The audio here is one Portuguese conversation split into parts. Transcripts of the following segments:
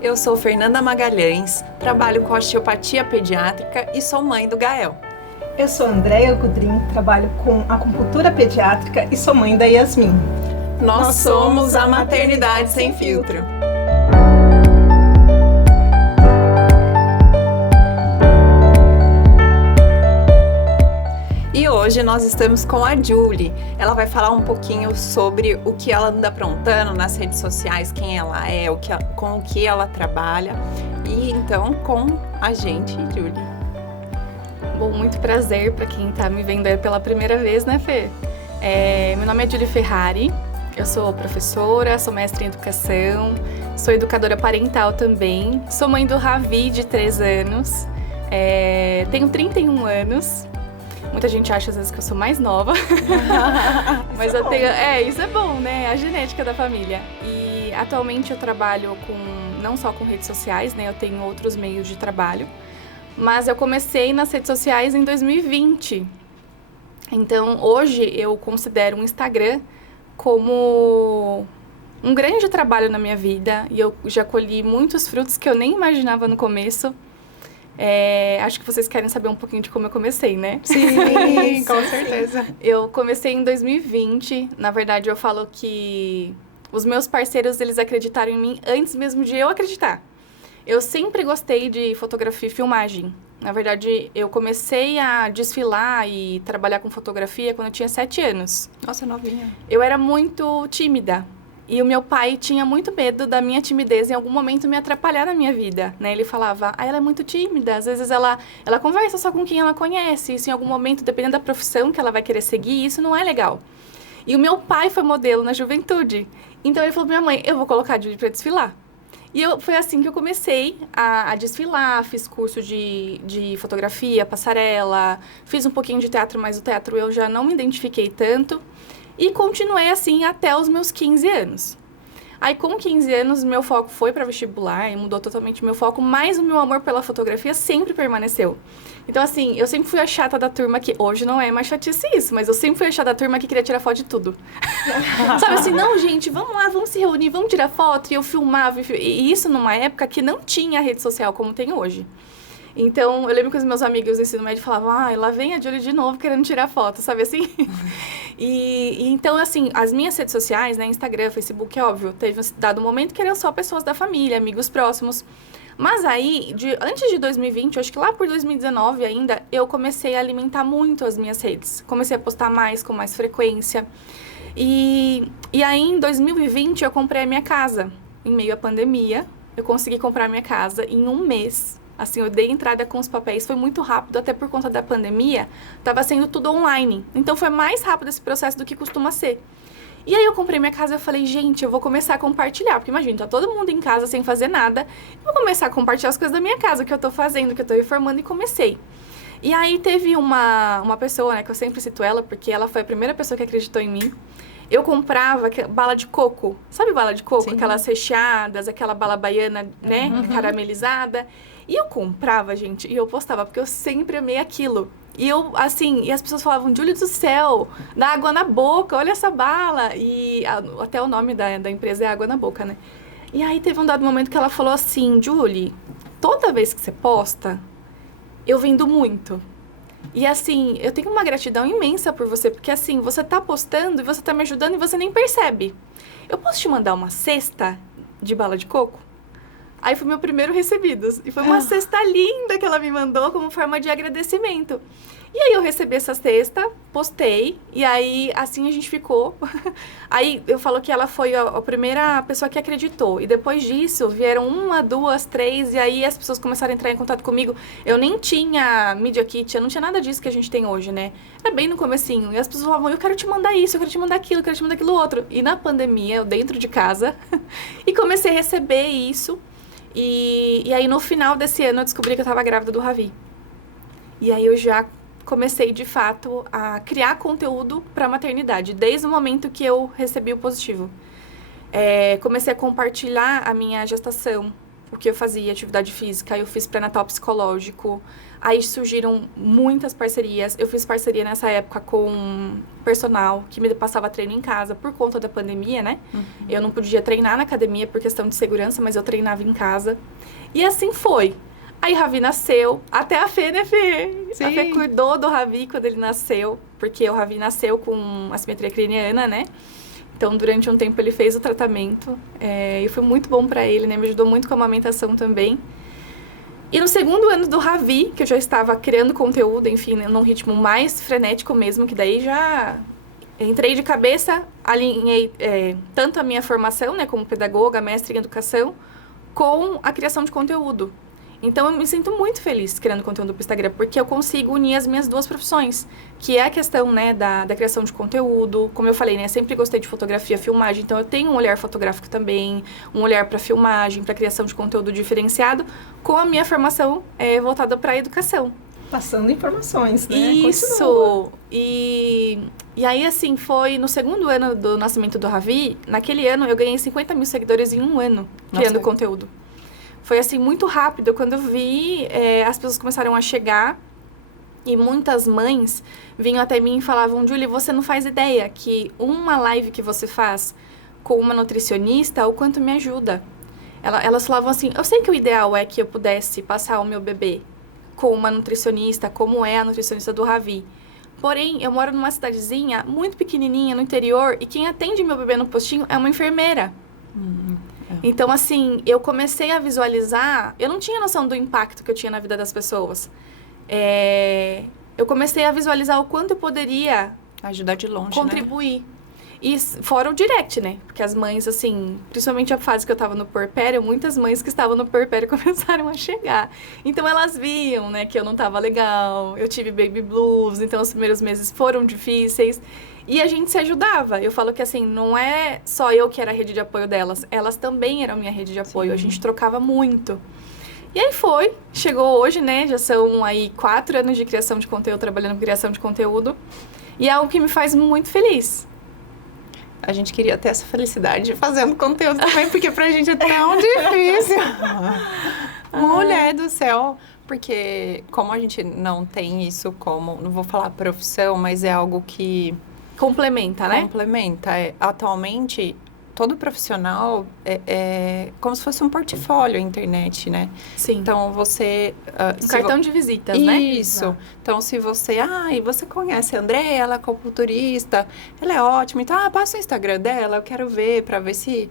Eu sou Fernanda Magalhães, trabalho com osteopatia pediátrica e sou mãe do Gael. Eu sou Andréia Gudrin, trabalho com acupuntura pediátrica e sou mãe da Yasmin. Nós somos a Maternidade Sem Filtro. E hoje nós estamos com a Julie. Ela vai falar um pouquinho sobre o que ela anda aprontando nas redes sociais, quem ela é, com o que ela trabalha. E então, com a gente, Julie. Bom, muito prazer para quem está me vendo aí pela primeira vez, né, Fê? Meu nome é Julie Ferrari, eu sou professora, sou mestre em educação, sou educadora parental também, sou mãe do Ravi, de 3 anos, tenho 31 anos. Muita gente acha às vezes que eu sou mais nova, mas eu tenho... isso é bom, né? A genética da família. E atualmente eu trabalho não só com redes sociais, né? Eu tenho outros meios de trabalho, mas eu comecei nas redes sociais em 2020. Então, hoje eu considero o Instagram como um grande trabalho na minha vida e eu já colhi muitos frutos que eu nem imaginava no começo. Acho que vocês querem saber um pouquinho de como eu comecei, né? Sim, com certeza. Eu comecei em 2020. Na verdade, eu falo que os meus parceiros, eles acreditaram em mim antes mesmo de eu acreditar. Eu sempre gostei de fotografia e filmagem. Na verdade, eu comecei a desfilar e trabalhar com fotografia quando eu tinha 7 anos. Nossa, novinha. Eu era muito tímida. E o meu pai tinha muito medo da minha timidez em algum momento me atrapalhar na minha vida, né? Ele falava, ela é muito tímida, às vezes ela conversa só com quem ela conhece, isso em algum momento, dependendo da profissão que ela vai querer seguir, isso não é legal. E o meu pai foi modelo na juventude, então ele falou pra minha mãe, eu vou colocar a Julie pra desfilar. E foi assim que eu comecei a desfilar, fiz curso de fotografia, passarela, fiz um pouquinho de teatro, mas o teatro eu já não me identifiquei tanto. E continuei assim até os meus 15 anos. Aí com 15 anos meu foco foi para vestibular e mudou totalmente meu foco, mas o meu amor pela fotografia sempre permaneceu. Então assim, eu sempre fui a chata da turma que, hoje não é mais chatice isso, mas eu sempre fui a chata da turma que queria tirar foto de tudo. Sabe assim, não gente, vamos lá, vamos se reunir, vamos tirar foto, e eu filmava, e isso numa época que não tinha rede social como tem hoje. Então, eu lembro que os meus amigos do ensino médio falavam, lá vem a Julie de novo querendo tirar foto, sabe assim? Então, assim, as minhas redes sociais, né, Instagram, Facebook, é óbvio, teve um dado momento que eram só pessoas da família, amigos próximos. Mas aí, antes de 2020, acho que lá por 2019 ainda, eu comecei a alimentar muito as minhas redes. Comecei a postar mais, com mais frequência. E aí, em 2020, eu comprei a minha casa. Em meio à pandemia, eu consegui comprar a minha casa em 1 mês. Assim, eu dei entrada com os papéis, foi muito rápido, até por conta da pandemia, estava sendo tudo online. Então, foi mais rápido esse processo do que costuma ser. E aí, eu comprei minha casa e eu falei, gente, eu vou começar a compartilhar. Porque, imagina, tá todo mundo em casa sem fazer nada. Eu vou começar a compartilhar as coisas da minha casa, o que eu tô fazendo, o que eu tô reformando, e comecei. E aí, teve uma pessoa, né, que eu sempre cito ela, porque ela foi a primeira pessoa que acreditou em mim. Eu comprava bala de coco. Sabe bala de coco? Sim. Aquelas recheadas, aquela bala baiana, né, caramelizada. E eu comprava, gente, e eu postava, porque eu sempre amei aquilo. E eu, assim, e as pessoas falavam, Julie do céu, dá água na boca, olha essa bala. E até o nome da empresa é Água na Boca, né? E aí teve um dado momento que ela falou assim, Julie, toda vez que você posta, eu vendo muito. E assim, eu tenho uma gratidão imensa por você, porque assim, você tá postando e você tá me ajudando e você nem percebe. Eu posso te mandar uma cesta de bala de coco? Aí foi meu primeiro recebidos. E foi uma cesta linda que ela me mandou como forma de agradecimento. E aí eu recebi essa cesta, postei, e aí assim a gente ficou. Aí eu falo que ela foi a primeira pessoa que acreditou. E depois disso vieram 1, 2, 3, e aí as pessoas começaram a entrar em contato comigo. Eu nem tinha Media Kit, eu não tinha nada disso que a gente tem hoje, né? Era bem no comecinho. E as pessoas falavam, eu quero te mandar isso, eu quero te mandar aquilo, eu quero te mandar aquilo outro. E na pandemia, eu dentro de casa, e comecei a receber isso. E aí no final desse ano eu descobri que eu estava grávida do Ravi. E aí eu já comecei de fato a criar conteúdo para maternidade, desde o momento que eu recebi o positivo. Comecei a compartilhar a minha gestação. o que eu fazia, atividade física, eu fiz pré-natal psicológico. Aí surgiram muitas parcerias. Eu fiz parceria nessa época com personal, que me passava treino em casa por conta da pandemia, né? Eu não podia treinar na academia por questão de segurança, mas eu treinava em casa. E assim foi. Aí Ravi nasceu, até a Fê, né, Fê? Sim. A Fê cuidou do Ravi quando ele nasceu, porque o Ravi nasceu com assimetria craniana, né? Então, durante um tempo, ele fez o tratamento. E foi muito bom pra ele, né? Me ajudou muito com a amamentação também. E no segundo ano do Ravi, que eu já estava criando conteúdo, enfim, num ritmo mais frenético mesmo, que daí já entrei de cabeça, alinhei tanto a minha formação, né, como pedagoga, mestre em educação, com a criação de conteúdo. Então, eu me sinto muito feliz criando conteúdo pro Instagram, porque eu consigo unir as minhas duas profissões, que é a questão, né, da criação de conteúdo. Como eu falei, né, sempre gostei de fotografia, filmagem, então eu tenho um olhar fotográfico também, um olhar para filmagem, para criação de conteúdo diferenciado, com a minha formação voltada para a educação. Passando informações, né? Isso! Continua. E aí, assim, foi no segundo ano do nascimento do Ravi, naquele ano eu ganhei 50 mil seguidores em um ano, criando conteúdo. Foi, assim, muito rápido. Quando eu vi, as pessoas começaram a chegar e muitas mães vinham até mim e falavam, Julie, você não faz ideia que uma live que você faz com uma nutricionista, o quanto me ajuda. Elas falavam assim, eu sei que o ideal é que eu pudesse passar o meu bebê com uma nutricionista, como é a nutricionista do Ravi. Porém, eu moro numa cidadezinha muito pequenininha no interior e quem atende meu bebê no postinho é uma enfermeira. Então, assim, eu comecei a visualizar... Eu não tinha noção do impacto que eu tinha na vida das pessoas. Eu comecei a visualizar o quanto eu poderia... Ajudar de longe, contribuir. E fora o direct, né? Porque as mães, assim... Principalmente a fase que eu tava no puerpério, muitas mães que estavam no puerpério começaram a chegar. Então, elas viam, né? Que eu não tava legal. Eu tive baby blues. Então, os primeiros meses foram difíceis. E a gente se ajudava. Eu falo que, assim, não é só eu que era a rede de apoio delas. Elas também eram minha rede de apoio. Sim. A gente trocava muito. E aí chegou hoje, né? Já são aí 4 anos de criação de conteúdo, trabalhando com criação de conteúdo. E é algo que me faz muito feliz. A gente queria ter essa felicidade fazendo conteúdo também, porque pra gente é tão difícil. Mulher do céu. Porque como a gente não tem isso como, não vou falar profissão, mas é algo que... Complementa, né? Complementa. Atualmente, todo profissional é como se fosse um portfólio a internet, né? Sim. Então, você... cartão de visitas, né? Isso. Exato. Então, se você... e você conhece a Andréia, ela é acupunturista, ela é ótima. Então, passa o Instagram dela, eu quero ver, pra ver se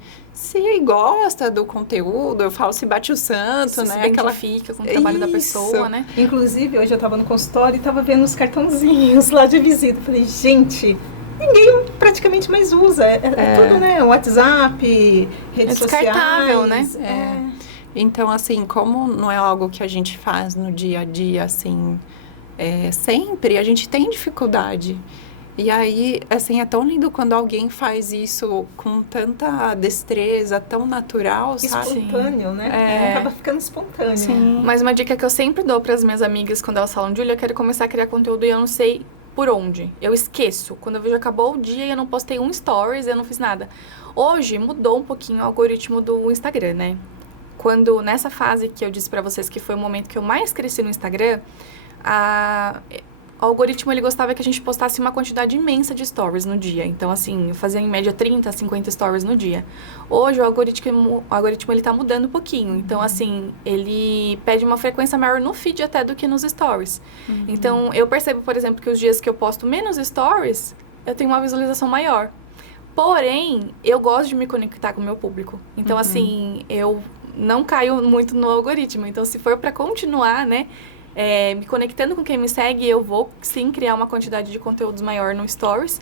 gosta do conteúdo. Eu falo se bate o santo, né? Se identifica com o trabalho da pessoa, né? Inclusive, hoje eu tava no consultório e tava vendo os cartãozinhos lá de visita. Falei, gente... Ninguém praticamente mais usa. É tudo, né? WhatsApp, redes descartável, sociais. Né? Então, assim, como não é algo que a gente faz no dia a dia, assim, sempre, a gente tem dificuldade. E aí, assim, é tão lindo quando alguém faz isso com tanta destreza, tão natural, sabe? Espontâneo, né? Acaba ficando espontâneo. Sim. Mas uma dica que eu sempre dou para as minhas amigas quando elas falam, Julia, eu quero começar a criar conteúdo e eu não sei por onde. Eu esqueço. Quando eu vejo acabou o dia e eu não postei um stories, eu não fiz nada. Hoje mudou um pouquinho o algoritmo do Instagram, né? Quando, nessa fase que eu disse pra vocês que foi o momento que eu mais cresci no Instagram, o algoritmo, ele gostava que a gente postasse uma quantidade imensa de stories no dia. Então, assim, eu fazia em média 30, 50 stories no dia. Hoje, o algoritmo ele tá mudando um pouquinho. Então, assim, ele pede uma frequência maior no feed até do que nos stories. Então, eu percebo, por exemplo, que os dias que eu posto menos stories, eu tenho uma visualização maior. Porém, eu gosto de me conectar com o meu público. Então, assim, eu não caio muito no algoritmo. Então, se for pra continuar, né... me conectando com quem me segue, eu vou sim criar uma quantidade de conteúdos maior no Stories.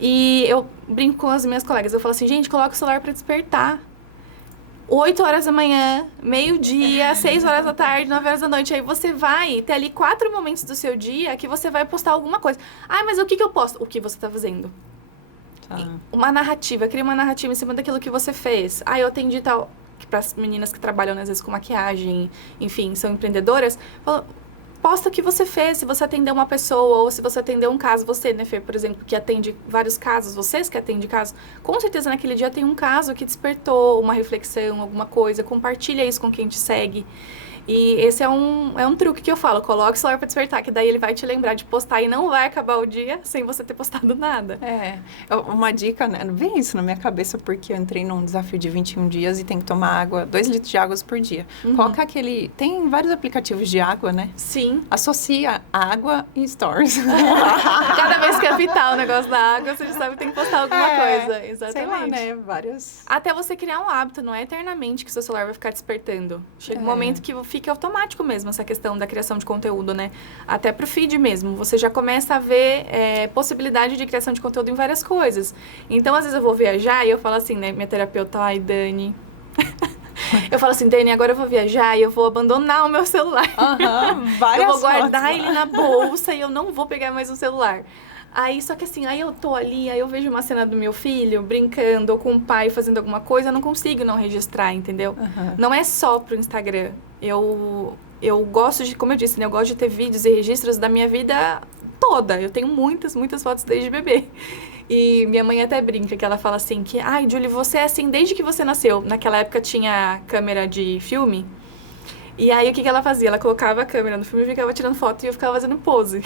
E eu brinco com as minhas colegas, eu falo assim, gente, coloca o celular para despertar. 8 horas da manhã, meio-dia, 6 horas da tarde, 9 horas da noite. Aí você vai ter ali 4 momentos do seu dia que você vai postar alguma coisa. Mas o que eu posto? O que você tá fazendo. Uma narrativa, cria uma narrativa em cima daquilo que você fez. Eu atendi para as meninas que trabalham, às vezes, com maquiagem, enfim, são empreendedoras. posta o que você fez, se você atendeu uma pessoa ou se você atendeu um caso, você, né, Fê, por exemplo, que atende vários casos, vocês que atendem casos, com certeza naquele dia tem um caso que despertou uma reflexão, alguma coisa, compartilha isso com quem te segue. E esse é um truque que eu falo, coloque o celular pra despertar, que daí ele vai te lembrar de postar e não vai acabar o dia sem você ter postado nada. Uma dica, né? Vem isso na minha cabeça, porque eu entrei num desafio de 21 dias e tem que tomar água, 2 litros de água por dia. Coloca aquele... Tem vários aplicativos de água, né? Sim. Associa água e stories. Cada vez que apitar o negócio da água, você já sabe que tem que postar alguma coisa. Exatamente. Sei lá, né? Vários... Até você criar um hábito, não é eternamente que seu celular vai ficar despertando. Chega um momento que fica automático mesmo essa questão da criação de conteúdo, né? Até pro feed mesmo. Você já começa a ver possibilidade de criação de conteúdo em várias coisas. Então, às vezes eu vou viajar e eu falo assim, né? Minha terapeuta, ai, Dani... Eu falo assim, Dani, agora eu vou viajar e eu vou abandonar o meu celular. Várias eu vou guardar fotos. ele na bolsa e eu não vou pegar mais o celular. Aí, só que assim, aí eu tô ali, aí eu vejo uma cena do meu filho brincando ou com o pai fazendo alguma coisa, eu não consigo não registrar, entendeu? Não é só pro Instagram. Eu gosto de, como eu disse, né? Eu gosto de ter vídeos e registros da minha vida toda. Eu tenho muitas, muitas fotos desde bebê. E minha mãe até brinca, que ela fala assim, que, ai, Julie, você é assim desde que você nasceu. Naquela época tinha câmera de filme. E aí, o que ela fazia? Ela colocava a câmera no filme e ficava tirando foto e eu ficava fazendo pose.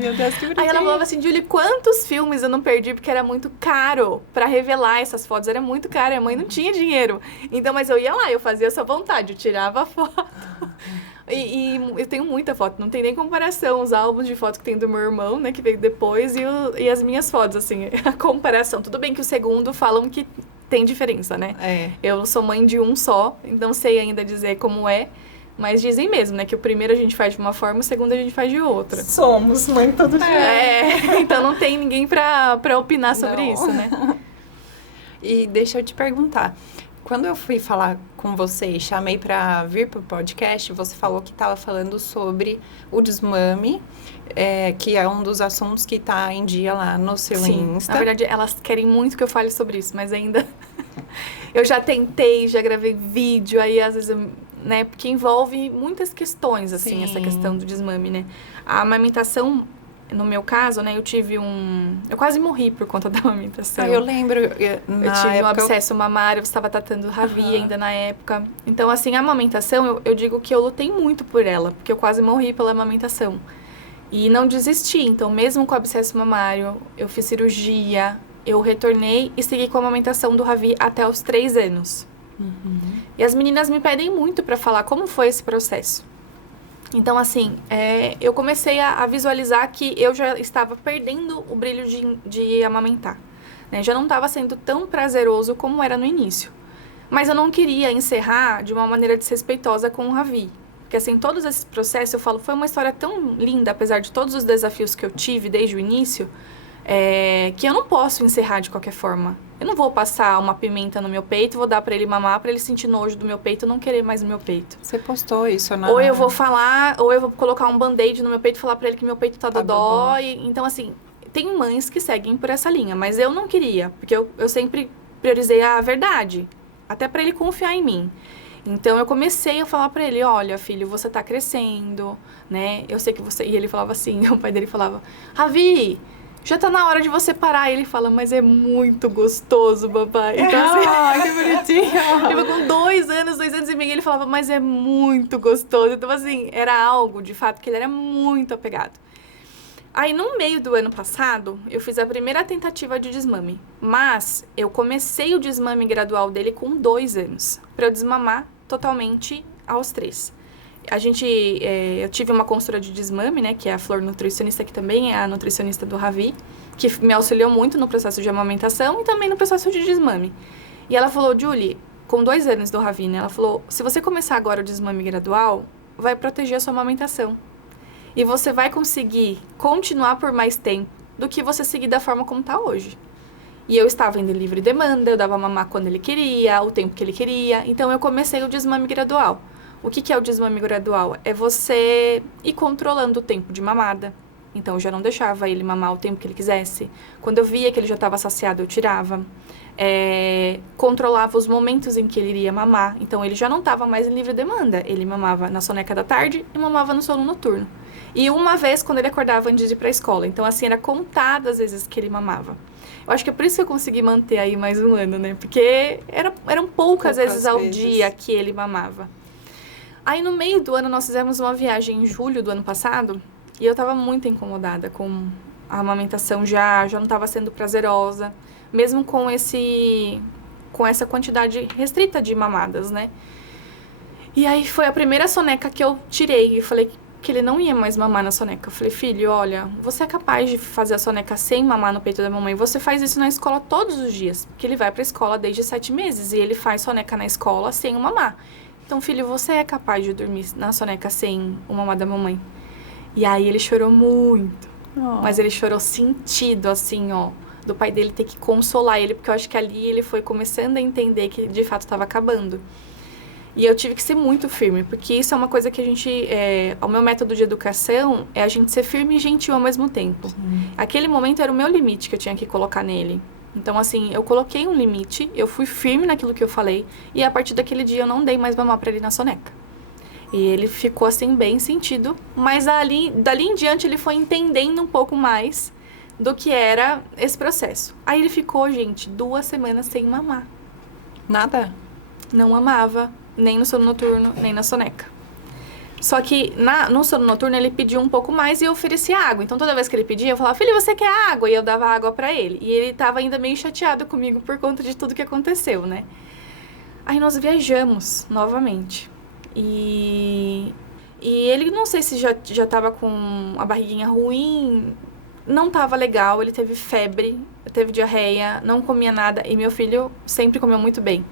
Meu Deus, que bonitinho. Aí ela falava assim, Julie, quantos filmes eu não perdi porque era muito caro pra revelar essas fotos? Era muito caro, a mãe não tinha dinheiro. Então, mas eu ia lá, eu fazia essa vontade, eu tirava a foto. E eu tenho muita foto, não tem nem comparação. Os álbuns de foto que tem do meu irmão, né, que veio depois, e as minhas fotos, assim, a comparação. Tudo bem que o segundo falam que tem diferença, né? Eu sou mãe de um só, não sei ainda dizer como é. Mas dizem mesmo, né? Que o primeiro a gente faz de uma forma, o segundo a gente faz de outra. Somos mãe todo dia. Então não tem ninguém pra opinar sobre isso, né? E deixa eu te perguntar. Quando eu fui falar com você e chamei pra vir pro podcast, você falou que estava falando sobre o desmame, que é um dos assuntos que tá em dia lá no seu Insta. Na verdade, elas querem muito que eu fale sobre isso, mas ainda... Eu já tentei, já gravei vídeo, aí às vezes... né? Porque envolve muitas questões, assim, essa questão do desmame, né? A amamentação, no meu caso, né? Eu tive eu quase morri por conta da amamentação. Eu lembro. Eu tive um abscesso mamário, eu estava tratando o Ravi ainda na época. Então, assim, a amamentação, eu digo que eu lutei muito por ela, porque eu quase morri pela amamentação. E não desisti. Então, mesmo com o abscesso mamário, eu fiz cirurgia, eu retornei e segui com a amamentação do Ravi até os 3 anos. E as meninas me pedem muito para falar como foi esse processo. Então, assim, eu comecei a visualizar que eu já estava perdendo o brilho de amamentar. Né? Já não estava sendo tão prazeroso como era no início. Mas eu não queria encerrar de uma maneira desrespeitosa com o Ravi. Porque, assim, todos esses processos, eu falo, foi uma história tão linda, apesar de todos os desafios que eu tive desde o início, que eu não posso encerrar de qualquer forma. Eu não vou passar uma pimenta no meu peito, vou dar pra ele mamar, pra ele sentir nojo do meu peito e não querer mais o meu peito. Você postou isso, né? Ou eu vou falar, ou eu vou colocar um band-aid no meu peito e falar pra ele que meu peito tá dodó. Então, assim, tem mães que seguem por essa linha, mas eu não queria, porque eu sempre priorizei a verdade, até pra ele confiar em mim. Então, eu comecei a falar pra ele, olha, filho, você tá crescendo, né? Eu sei que você... E ele falava assim, o pai dele falava, Ravi... Já tá na hora de você parar. E ele fala, mas é muito gostoso, papai. Então, assim, que bonitinho. Tipo, com 2 anos e meio, ele falava, mas é muito gostoso. Então, assim, era algo, de fato, que ele era muito apegado. Aí, no meio do ano passado, eu fiz a primeira tentativa de desmame. Mas, eu comecei o desmame gradual dele com 2 anos. Pra eu desmamar totalmente aos 3. Eu tive uma consultora de desmame, né, que é a Flor Nutricionista, que também é a nutricionista do Ravi, que me auxiliou muito no processo de amamentação e também no processo de desmame. E ela falou, Julie, com 2 anos do Ravi, né, ela falou, se você começar agora o desmame gradual, vai proteger a sua amamentação. E você vai conseguir continuar por mais tempo do que você seguir da forma como tá hoje. E eu estava indo em livre demanda, eu dava mamar quando ele queria, o tempo que ele queria, então eu comecei o desmame gradual. O que é o desmame gradual? É você ir controlando o tempo de mamada. Então, eu já não deixava ele mamar o tempo que ele quisesse. Quando eu via que ele já estava saciado, eu tirava. Controlava os momentos em que ele iria mamar. Então, ele já não estava mais em livre demanda. Ele mamava na soneca da tarde e mamava no sono noturno. E uma vez quando ele acordava antes de ir pra escola. Então, assim, era contado as vezes que ele mamava. Eu acho que é por isso que eu consegui manter aí mais um ano, né? Porque eram poucas vezes ao dia que ele mamava. Aí, no meio do ano, nós fizemos uma viagem em julho do ano passado. E eu tava muito incomodada com a amamentação já não tava sendo prazerosa. Mesmo com essa quantidade restrita de mamadas, né? E aí, foi a primeira soneca que eu tirei. E falei que ele não ia mais mamar na soneca. Eu falei, filho, olha, você é capaz de fazer a soneca sem mamar no peito da mamãe. Você faz isso na escola todos os dias. Porque ele vai pra escola desde 7 meses. E ele faz soneca na escola sem o mamar. Então, filho, você é capaz de dormir na soneca sem o mamar da mamãe? E aí, ele chorou muito. Mas ele chorou sentido, assim, ó. Do pai dele ter que consolar ele. Porque eu acho que ali ele foi começando a entender que, de fato, estava acabando. E eu tive que ser muito firme, porque isso é uma coisa que a gente... o meu método de educação é a gente ser firme e gentil ao mesmo tempo. Sim. Aquele momento era o meu limite que eu tinha que colocar nele. Então, assim, eu coloquei um limite, eu fui firme naquilo que eu falei, e a partir daquele dia eu não dei mais mamar pra ele na soneca. E ele ficou, assim, bem sentido, mas dali em diante ele foi entendendo um pouco mais do que era esse processo. Aí ele ficou, gente, 2 semanas sem mamar. Nada? Não mamava. Nem no sono noturno, nem na soneca. Só que no sono noturno ele pediu um pouco mais e eu oferecia água. Então toda vez que ele pedia, eu falava, filho, você quer água? E eu dava água pra ele. E ele tava ainda meio chateado comigo por conta de tudo que aconteceu, né? Aí nós viajamos novamente. E ele, não sei se já tava com a barriguinha ruim, não tava legal, ele teve febre, teve diarreia, não comia nada. E meu filho sempre comeu muito bem.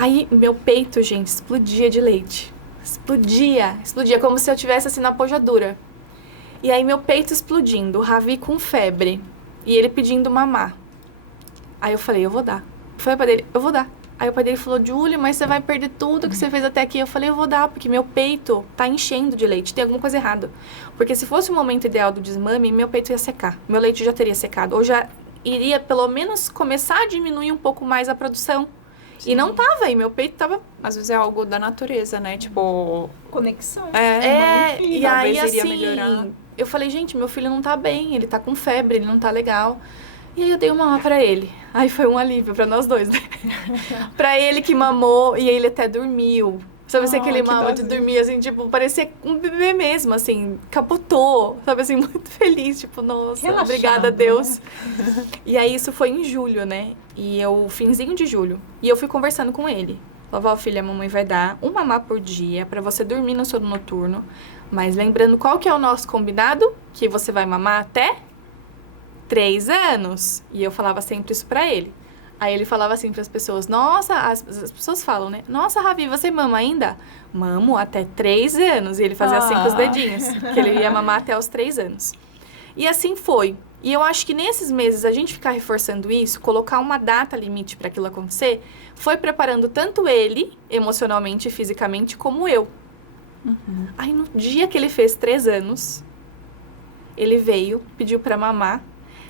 Aí, meu peito, gente, explodia de leite. Explodia, como se eu tivesse, assim, na pojadura. E aí, meu peito explodindo, o Ravi com febre. E ele pedindo mamar. Aí eu falei, eu vou dar. Foi o pai dele, eu vou dar. Aí o pai dele falou, Júlia, mas você vai perder tudo que você fez até aqui. Eu falei, eu vou dar, porque meu peito tá enchendo de leite. Tem alguma coisa errada. Porque se fosse o momento ideal do desmame, meu peito ia secar. Meu leite já teria secado. Ou já iria, pelo menos, começar a diminuir um pouco mais a produção. Sim. E não tava, e meu peito tava... Às vezes é algo da natureza, né? Tipo... Conexão. E aí, iria assim, melhorar. Eu falei, gente, meu filho não tá bem, ele tá com febre, ele não tá legal. E aí eu dei uma mamar pra ele. Aí foi um alívio pra nós dois, né? Pra ele que mamou, e ele até dormiu. Sabe assim, aquele mama de dormir, assim, tipo, parecia um bebê mesmo, assim, capotou, sabe assim, muito feliz, tipo, nossa, relaxado, obrigada a Deus. Né? E aí isso foi em julho, né? E finzinho de julho. E eu fui conversando com ele. Falava, filha, a mamãe vai dar um mamar por dia pra você dormir no sono noturno. Mas lembrando qual que é o nosso combinado? Que você vai mamar até 3 anos. E eu falava sempre isso pra ele. Aí ele falava assim para as pessoas, nossa, as pessoas falam, né? Nossa, Ravi, você mama ainda? Mamo até 3 anos. E ele fazia assim com os dedinhos, que ele ia mamar até os 3 anos. E assim foi. E eu acho que nesses meses, a gente ficar reforçando isso, colocar uma data limite para aquilo acontecer, foi preparando tanto ele, emocionalmente e fisicamente, como eu. Uhum. Aí no dia que ele fez 3 anos, ele veio, pediu para mamar.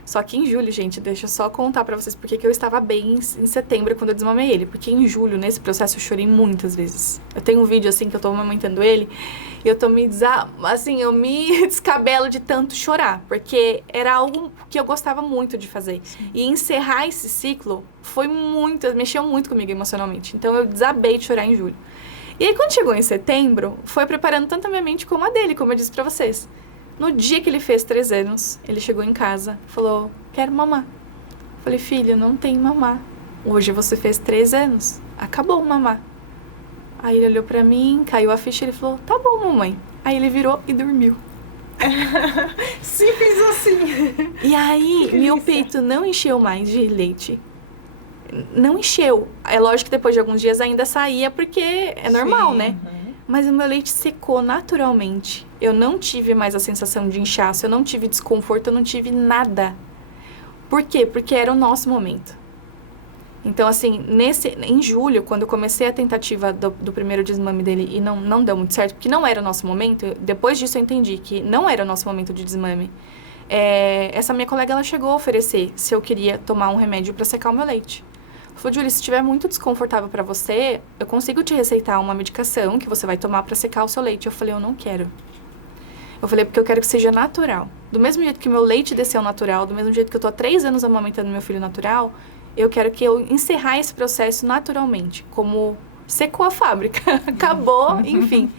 Só que em julho, gente, deixa eu só contar pra vocês porque que eu estava bem em setembro quando eu desmamei ele. Porque em julho, nesse processo, eu chorei muitas vezes. Eu tenho um vídeo, assim, que eu tô amamentando ele e eu tô eu me descabelo de tanto chorar. Porque era algo que eu gostava muito de fazer. Sim. E encerrar esse ciclo mexeu muito comigo emocionalmente. Então, eu desabei de chorar em julho. E aí, quando chegou em setembro, foi preparando tanto a minha mente como a dele, como eu disse pra vocês. No dia que ele fez 3 anos, ele chegou em casa, falou, quero mamar. Falei, filho, não tem mamar. Hoje você fez 3 anos, acabou o mamar. Aí ele olhou pra mim, caiu a ficha e ele falou, tá bom, mamãe. Aí ele virou e dormiu. Simples assim. E aí, meu peito não encheu mais de leite. Não encheu. É lógico que depois de alguns dias ainda saía, porque é normal, né? Mas o meu leite secou naturalmente. Eu não tive mais a sensação de inchaço, eu não tive desconforto, eu não tive nada. Por quê? Porque era o nosso momento. Então, assim, em julho, quando eu comecei a tentativa do primeiro desmame dele e não deu muito certo, porque não era o nosso momento, depois disso eu entendi que não era o nosso momento de desmame. Essa minha colega, ela chegou a oferecer se eu queria tomar um remédio para secar o meu leite. Falou, Júlia, se estiver muito desconfortável para você, eu consigo te receitar uma medicação que você vai tomar para secar o seu leite. Eu falei, eu não quero. Eu falei, porque eu quero que seja natural. Do mesmo jeito que o meu leite desceu natural, do mesmo jeito que eu tô há 3 anos amamentando meu filho natural, eu quero que eu encerrar esse processo naturalmente, como secou a fábrica, acabou, enfim.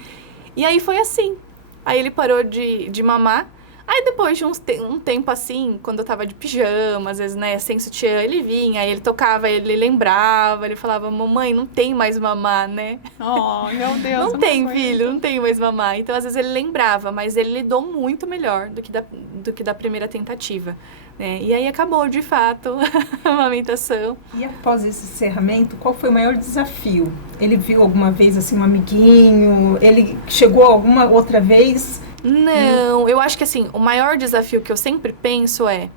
E aí foi assim. Aí ele parou de mamar. Aí depois de um tempo assim, quando eu tava de pijama, às vezes, né, sem sutiã, ele vinha, aí ele tocava, ele lembrava, ele falava, mamãe, não tem mais mamar, né? Oh, meu Deus. Não tem, filho, não tem mais mamar. Então, às vezes, ele lembrava, mas ele lidou muito melhor do que da primeira tentativa. Né? E aí acabou, de fato, a amamentação. E após esse encerramento, qual foi o maior desafio? Ele viu alguma vez, assim, um amiguinho? Ele chegou alguma outra vez? Não, eu acho que assim, o maior desafio que eu sempre penso é...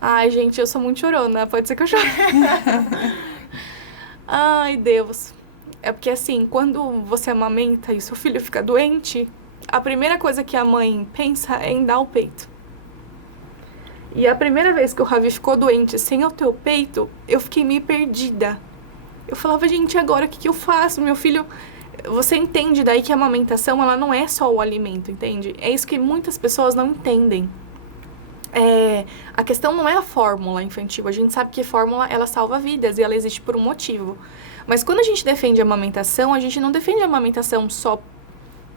Ai, gente, eu sou muito chorona, pode ser que eu chore. Ai, Deus. É porque assim, quando você amamenta e seu filho fica doente, a primeira coisa que a mãe pensa é em dar o peito. E a primeira vez que o Ravi ficou doente sem eu ter o peito, eu fiquei meio perdida. Eu falava, gente, agora o que eu faço? Meu filho... Você entende daí que a amamentação, ela não é só o alimento, entende? É isso que muitas pessoas não entendem. A questão não é a fórmula infantil. A gente sabe que a fórmula, ela salva vidas e ela existe por um motivo. Mas quando a gente defende a amamentação, a gente não defende a amamentação só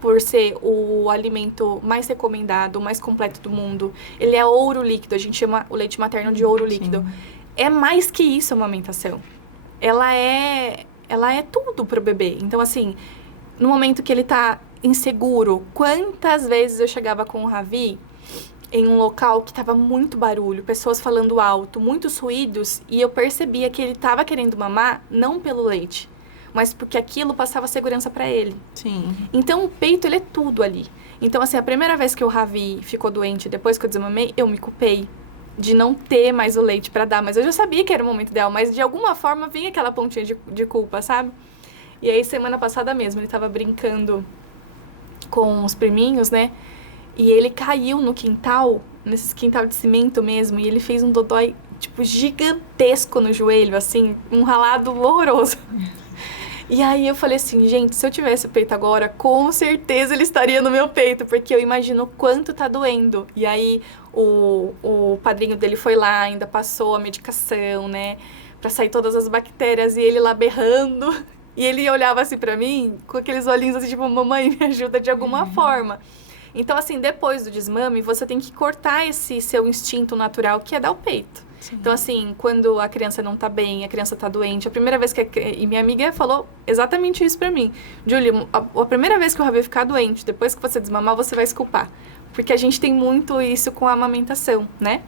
por ser o alimento mais recomendado, o mais completo do mundo. Ele é ouro líquido, a gente chama o leite materno de ouro líquido. É mais que isso a amamentação. Ela é tudo pro bebê. Então, assim, no momento que ele tá inseguro, quantas vezes eu chegava com o Ravi em um local que tava muito barulho, pessoas falando alto, muitos ruídos, e eu percebia que ele tava querendo mamar não pelo leite, mas porque aquilo passava segurança para ele. Sim. Então, o peito, ele é tudo ali. Então, assim, a primeira vez que o Ravi ficou doente, depois que eu desmamei, eu me culpei de não ter mais o leite para dar. Mas eu já sabia que era o momento ideal, mas de alguma forma vinha aquela pontinha de culpa, sabe? E aí, semana passada mesmo, ele tava brincando com os priminhos, né? E ele caiu no quintal, nesse quintal de cimento mesmo, e ele fez um dodói, tipo, gigantesco no joelho, assim, um ralado horroroso. E aí eu falei assim, gente, se eu tivesse o peito agora, com certeza ele estaria no meu peito, porque eu imagino o quanto tá doendo. E aí o padrinho dele foi lá, ainda passou a medicação, né, pra sair todas as bactérias, e ele lá berrando. E ele olhava assim pra mim, com aqueles olhinhos assim, tipo, mamãe, me ajuda de alguma forma. Então, assim, depois do desmame, você tem que cortar esse seu instinto natural, que é dar o peito. Sim. Então, assim, quando a criança não tá bem, a criança tá doente, a primeira vez e minha amiga falou exatamente isso pra mim. Julie, a primeira vez que o Ravi ficar doente, depois que você desmamar, você vai se culpar. Porque a gente tem muito isso com a amamentação, né?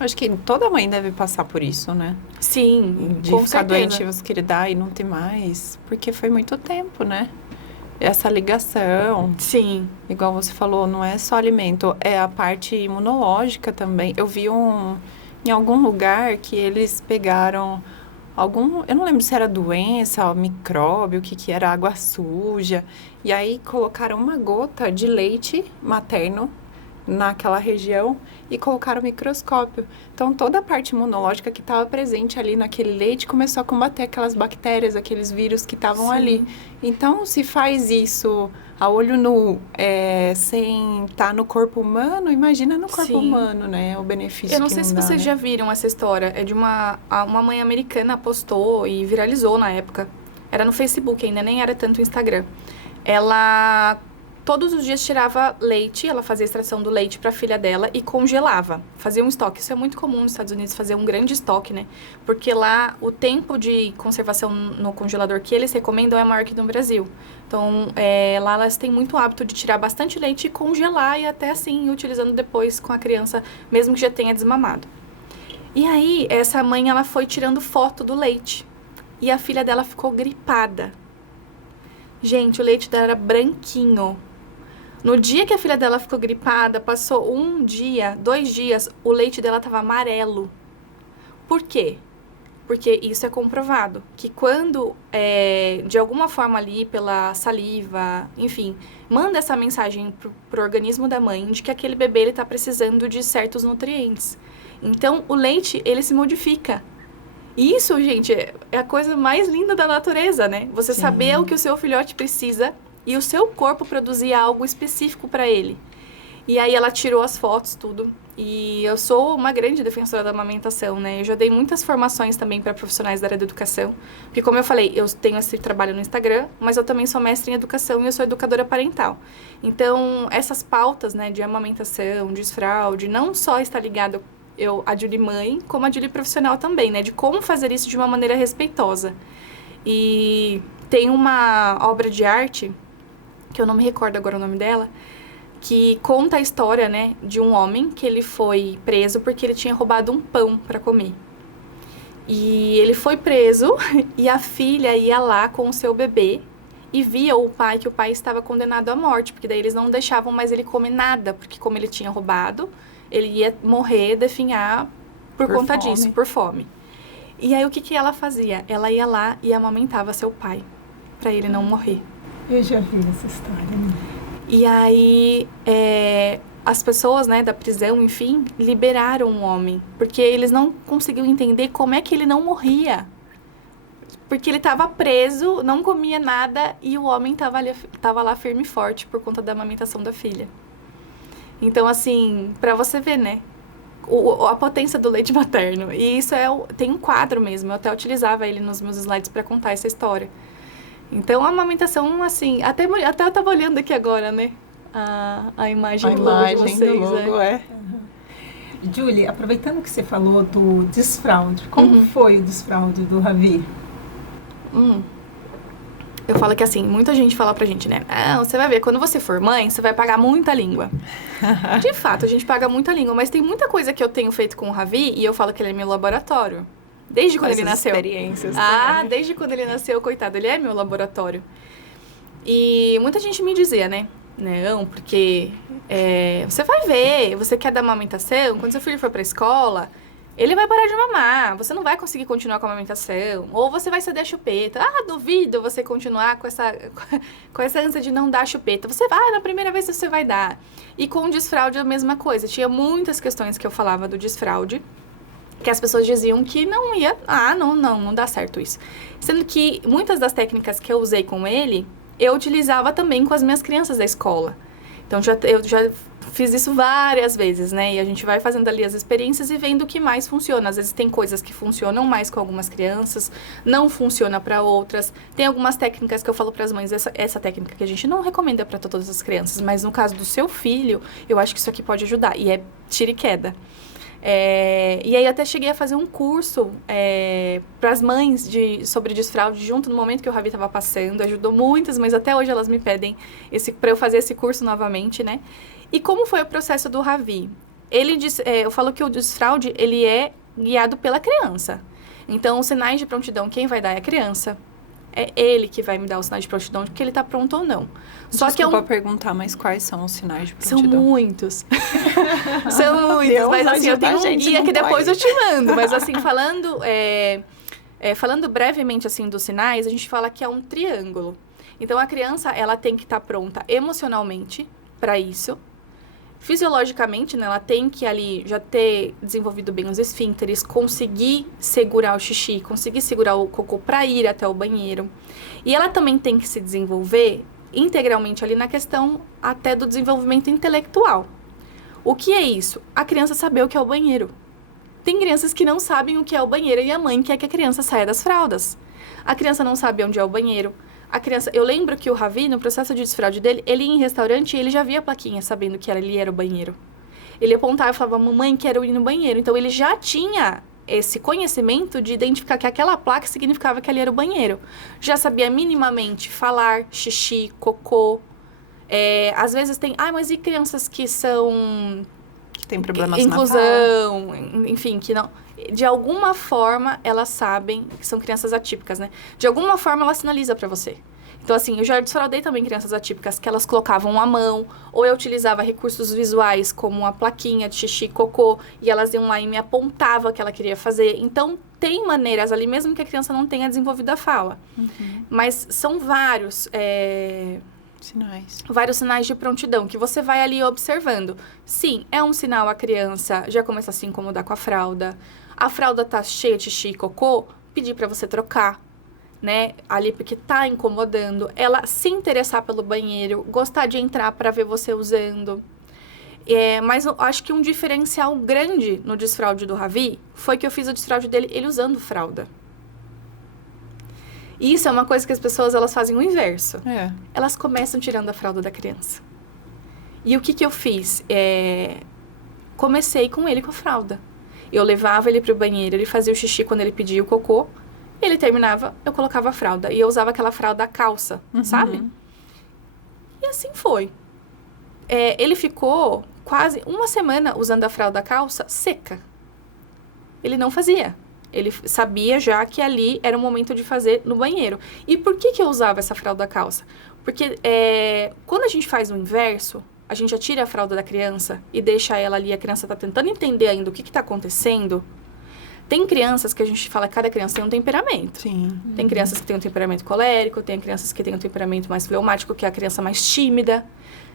Acho que toda mãe deve passar por isso, né? Sim, de com ficar certeza. doente e você querer dar e não ter mais. Porque foi muito tempo, né? Essa ligação. Sim. Igual você falou, não é só alimento, é a parte imunológica também. Eu vi em algum lugar que eles pegaram eu não lembro se era doença, micróbio, o que era, água suja. E aí colocaram uma gota de leite materno naquela região e colocaram o microscópio. Então, toda a parte imunológica que estava presente ali naquele leite começou a combater aquelas bactérias, aqueles vírus que estavam ali. Então, se faz isso a olho nu, sem estar no corpo humano, imagina no corpo humano, né? O benefício. Eu não sei se vocês já viram essa história. É de uma mãe americana postou e viralizou na época. Era no Facebook ainda, nem era tanto Instagram. Ela todos os dias tirava leite, ela fazia a extração do leite para a filha dela e congelava. Fazia um estoque. Isso é muito comum nos Estados Unidos, fazer um grande estoque, né? Porque lá o tempo de conservação no congelador que eles recomendam é maior que no Brasil. Então, lá elas têm muito hábito de tirar bastante leite e congelar e até assim, utilizando depois com a criança, mesmo que já tenha desmamado. E aí, essa mãe, ela foi tirando foto do leite. E a filha dela ficou gripada. Gente, o leite dela era branquinho. No dia que a filha dela ficou gripada, passou 1 dia, 2 dias, o leite dela estava amarelo. Por quê? Porque isso é comprovado, que quando, de alguma forma ali, pela saliva, enfim, manda essa mensagem pro organismo da mãe de que aquele bebê está precisando de certos nutrientes. Então, o leite, ele se modifica. E isso, gente, é a coisa mais linda da natureza, né? Você saber o que o seu filhote precisa e o seu corpo produzir algo específico para ele. E aí ela tirou as fotos, tudo. E eu sou uma grande defensora da amamentação, né? Eu já dei muitas formações também para profissionais da área da educação. Porque, como eu falei, eu tenho esse trabalho no Instagram, mas eu também sou mestre em educação e eu sou educadora parental. Então, essas pautas, né, de amamentação, desfraude, não só está ligado a Julie mãe, como a Julie profissional também, né? De como fazer isso de uma maneira respeitosa. E tem uma obra de arte, que eu não me recordo agora o nome dela, que conta a história, né, de um homem que ele foi preso porque ele tinha roubado um pão para comer. E ele foi preso e a filha ia lá com o seu bebê e via que o pai estava condenado à morte, porque daí eles não deixavam mais ele comer nada, porque como ele tinha roubado, ele ia morrer, definhar por conta disso, por fome. E aí o que ela fazia? Ela ia lá e amamentava seu pai, para ele não morrer. Eu já vi essa história, né? E aí, as pessoas, né, da prisão, enfim, liberaram o homem. Porque eles não conseguiam entender como é que ele não morria. Porque ele estava preso, não comia nada, e o homem estava lá firme e forte por conta da amamentação da filha. Então, assim, para você ver, né, a potência do leite materno. E isso tem um quadro mesmo, eu até utilizava ele nos meus slides para contar essa história. Então, a amamentação, assim, até eu tava olhando aqui agora, né? A imagem do logo de vocês. Do logo, Julie, aproveitando que você falou do desfraude, como foi o desfraude do Ravi? Eu falo que, assim, muita gente fala pra gente, né? Você vai ver, quando você for mãe, você vai pagar muita língua. De fato, a gente paga muita língua, mas tem muita coisa que eu tenho feito com o Ravi e eu falo que ele é meu laboratório. Desde quando ele nasceu. Experiências desde quando ele nasceu, coitado, ele é meu laboratório. E muita gente me dizia, né? Não, porque você vai ver, você quer dar amamentação, quando seu filho for pra escola, ele vai parar de mamar, você não vai conseguir continuar com a amamentação, ou você vai ceder a chupeta. Duvido você continuar com essa ânsia de não dar a chupeta. Você vai, na primeira vez você vai dar. E com o desfraude a mesma coisa. Tinha muitas questões que eu falava do desfraude, que as pessoas diziam que não ia, não dá certo isso. Sendo que muitas das técnicas que eu usei com ele, eu utilizava também com as minhas crianças da escola. Então, eu já fiz isso várias vezes, né? E a gente vai fazendo ali as experiências e vendo o que mais funciona. Às vezes tem coisas que funcionam mais com algumas crianças, não funciona para outras. Tem algumas técnicas que eu falo para as mães, essa técnica que a gente não recomenda para todas as crianças, mas no caso do seu filho, eu acho que isso aqui pode ajudar. E é tira e queda. E aí eu até cheguei a fazer um curso para as mães sobre desfraude junto no momento que o Ravi estava passando. Ajudou muitas, mas até hoje elas me pedem para eu fazer esse curso novamente, né? E como foi o processo do Ravi? Eu falo que o desfraude, ele é guiado pela criança. Então, os sinais de prontidão, quem vai dar é a criança. É ele que vai me dar os sinais de prontidão, porque ele tá pronto ou não. Desculpa perguntar, mas quais são os sinais de prontidão? São muitos. São muitos, mas assim, eu tenho um guia que depois eu te mando. Mas assim, falando brevemente assim dos sinais, a gente fala que é um triângulo. Então, a criança, ela tem que estar pronta emocionalmente para isso. Fisiologicamente, né, ela tem que ali já ter desenvolvido bem os esfíncteres, conseguir segurar o xixi, conseguir segurar o cocô para ir até o banheiro. E ela também tem que se desenvolver integralmente ali na questão até do desenvolvimento intelectual. O que é isso? A criança saber o que é o banheiro. Tem crianças que não sabem o que é o banheiro e a mãe quer que a criança saia das fraldas. A criança não sabe onde é o banheiro. Eu lembro que o Ravi, no processo de desfraude dele, ele ia em restaurante e ele já via a plaquinha sabendo que ali era o banheiro. Ele apontava e falava, mamãe, quero ir no banheiro. Então, ele já tinha esse conhecimento de identificar que aquela placa significava que ali era o banheiro. Já sabia minimamente falar, xixi, cocô. Às vezes tem, mas e crianças que são... Que tem problemas inclusão, na fala. Enfim, que não... De alguma forma, elas sabem que são crianças atípicas, né? De alguma forma, ela sinaliza pra você. Então, assim, eu já desfraudei também crianças atípicas que elas colocavam a mão, ou eu utilizava recursos visuais, como uma plaquinha de xixi, cocô, e elas iam lá e me apontavam o que ela queria fazer. Então, tem maneiras ali, mesmo que a criança não tenha desenvolvido a fala. Mas são vários... Vários sinais de prontidão que você vai ali observando. Sim, é um sinal a criança já começa a se incomodar com a fralda tá cheia de xixi e cocô, pedir para você trocar, né? Ali porque tá incomodando. Ela se interessar pelo banheiro, gostar de entrar para ver você usando. Mas eu acho que um diferencial grande no desfraude do Ravi foi que eu fiz o desfraude dele ele usando fralda. E isso é uma coisa que as pessoas elas fazem o inverso. Elas começam tirando a fralda da criança. E o que eu fiz? Comecei com ele com a fralda. Eu levava ele pro banheiro, ele fazia o xixi quando ele pedia o cocô. Ele terminava, eu colocava a fralda. E eu usava aquela fralda calça, sabe? E assim foi. Ele ficou quase uma semana usando a fralda calça seca. Ele não fazia. Ele sabia já que ali era o momento de fazer no banheiro. E por que eu usava essa fralda calça? Porque quando a gente faz o inverso, a gente já tira a fralda da criança e deixa ela ali, a criança tá tentando entender ainda o que tá acontecendo. Tem crianças que a gente fala que cada criança tem um temperamento. Sim. Tem crianças que têm um temperamento colérico, tem crianças que têm um temperamento mais fleumático, que é a criança mais tímida.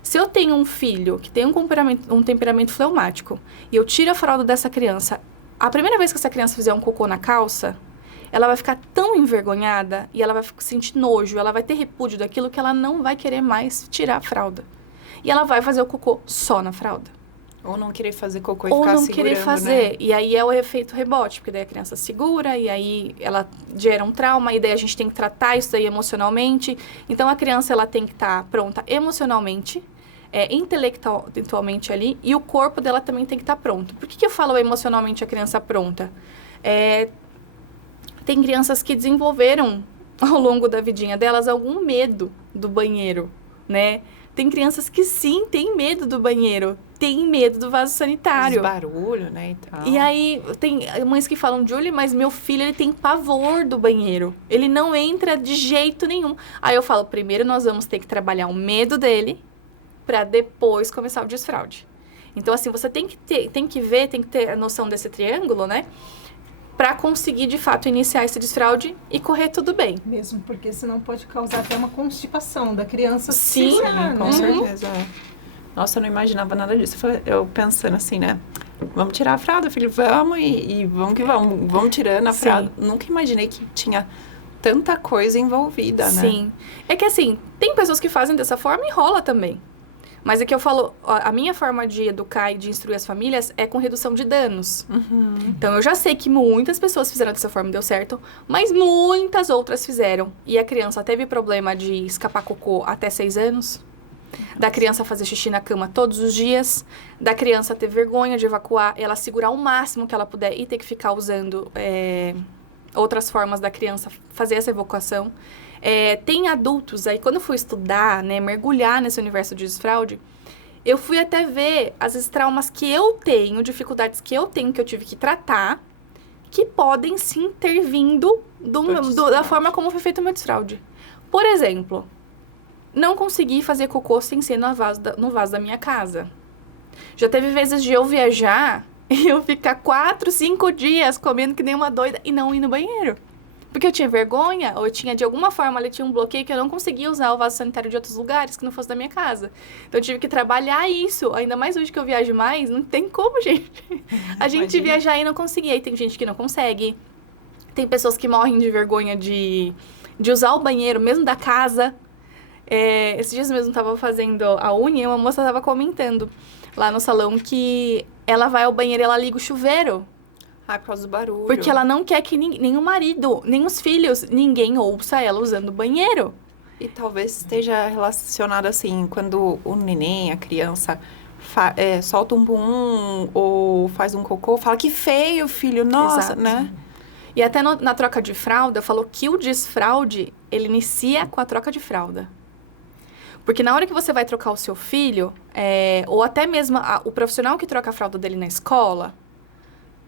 Se eu tenho um filho que tem um temperamento fleumático e eu tiro a fralda dessa criança, a primeira vez que essa criança fizer um cocô na calça, ela vai ficar tão envergonhada e ela vai sentir nojo, ela vai ter repúdio daquilo que ela não vai querer mais tirar a fralda. E ela vai fazer o cocô só na fralda. Ou não querer fazer cocô e ficar segurando, ou não querer fazer. Né? E aí é o efeito rebote, porque daí a criança segura, e aí ela gera um trauma, e daí a gente tem que tratar isso daí emocionalmente. Então, a criança, ela tem que estar pronta emocionalmente, intelectualmente ali, e o corpo dela também tem que estar pronto. Por que eu falo emocionalmente a criança pronta? Tem crianças que desenvolveram, ao longo da vidinha delas, algum medo do banheiro, né? Tem crianças que sim, têm medo do banheiro, têm medo do vaso sanitário. Os barulhos, né, e tal. E aí, tem mães que falam, Julie, mas meu filho, ele tem pavor do banheiro. Ele não entra de jeito nenhum. Aí eu falo, primeiro nós vamos ter que trabalhar o medo dele, para depois começar o desfraude. Então, assim, você tem que ter a noção desse triângulo, né? Para conseguir, de fato, iniciar esse desfraude e correr tudo bem. Mesmo porque senão pode causar até uma constipação da criança. Sim, com certeza. Nossa, eu não imaginava nada disso. Eu pensando assim, né? Vamos tirar a fralda, filho, vamos e vamos que vamos. Vamos tirando a fralda. Nunca imaginei que tinha tanta coisa envolvida, né? Sim. É que assim, tem pessoas que fazem dessa forma e rola também. Mas é que eu falo, a minha forma de educar e de instruir as famílias é com redução de danos. Então, eu já sei que muitas pessoas fizeram dessa forma e deu certo, mas muitas outras fizeram. E a criança teve problema de escapar cocô até 6 anos, da criança fazer xixi na cama todos os dias, da criança ter vergonha de evacuar, ela segurar o máximo que ela puder e ter que ficar usando outras formas da criança fazer essa evacuação. Tem adultos, aí quando eu fui estudar, né, mergulhar nesse universo de desfraude, eu fui até ver, às vezes, traumas que eu tenho, dificuldades que eu tenho, que eu tive que tratar, que podem sim ter vindo da forma como foi feito o meu desfraude. Por exemplo, não consegui fazer cocô sem ser no vaso da minha casa. Já teve vezes de eu viajar e eu ficar 4, 5 dias comendo que nem uma doida e não ir no banheiro. Porque eu tinha vergonha, ou eu tinha, de alguma forma, ali tinha um bloqueio que eu não conseguia usar o vaso sanitário de outros lugares que não fosse da minha casa. Então, eu tive que trabalhar isso. Ainda mais hoje que eu viajo mais, não tem como, gente. A gente viajar e não conseguir. Aí tem gente que não consegue. Tem pessoas que morrem de vergonha de usar o banheiro, mesmo da casa. Esses dias mesmo, eu tava fazendo a unha e uma moça tava comentando lá no salão que ela vai ao banheiro e ela liga o chuveiro. Por causa do barulho. Porque ela não quer que nem o marido, nem os filhos, ninguém ouça ela usando o banheiro. E talvez esteja relacionado assim, quando o neném, a criança, solta um bumbum ou faz um cocô, fala que feio, filho, nossa, Exato. Né? E até na troca de fralda, falou que o desfraude, ele inicia com a troca de fralda. Porque na hora que você vai trocar o seu filho, ou até mesmo o profissional que troca a fralda dele na escola,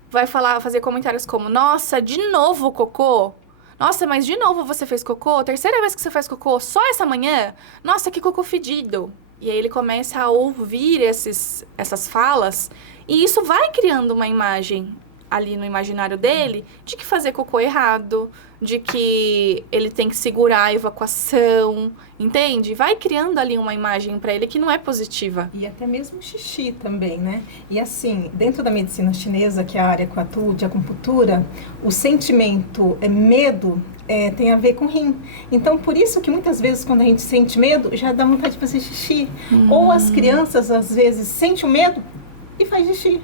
vai fazer comentários como, nossa, de novo cocô? Nossa, mas de novo você fez cocô? Terceira vez que você faz cocô, só essa manhã? Nossa, que cocô fedido. E aí ele começa a ouvir essas falas, e isso vai criando uma imagem ali no imaginário dele de que fazer cocô é errado, de que ele tem que segurar a evacuação, entende? Vai criando ali uma imagem para ele que não é positiva. E até mesmo xixi também, né? E assim, dentro da medicina chinesa, que é a área que eu atuo, de acupuntura, o sentimento medo tem a ver com rim. Então, por isso que muitas vezes quando a gente sente medo, já dá vontade de fazer xixi. Ou as crianças, às vezes, sentem o medo e faz xixi.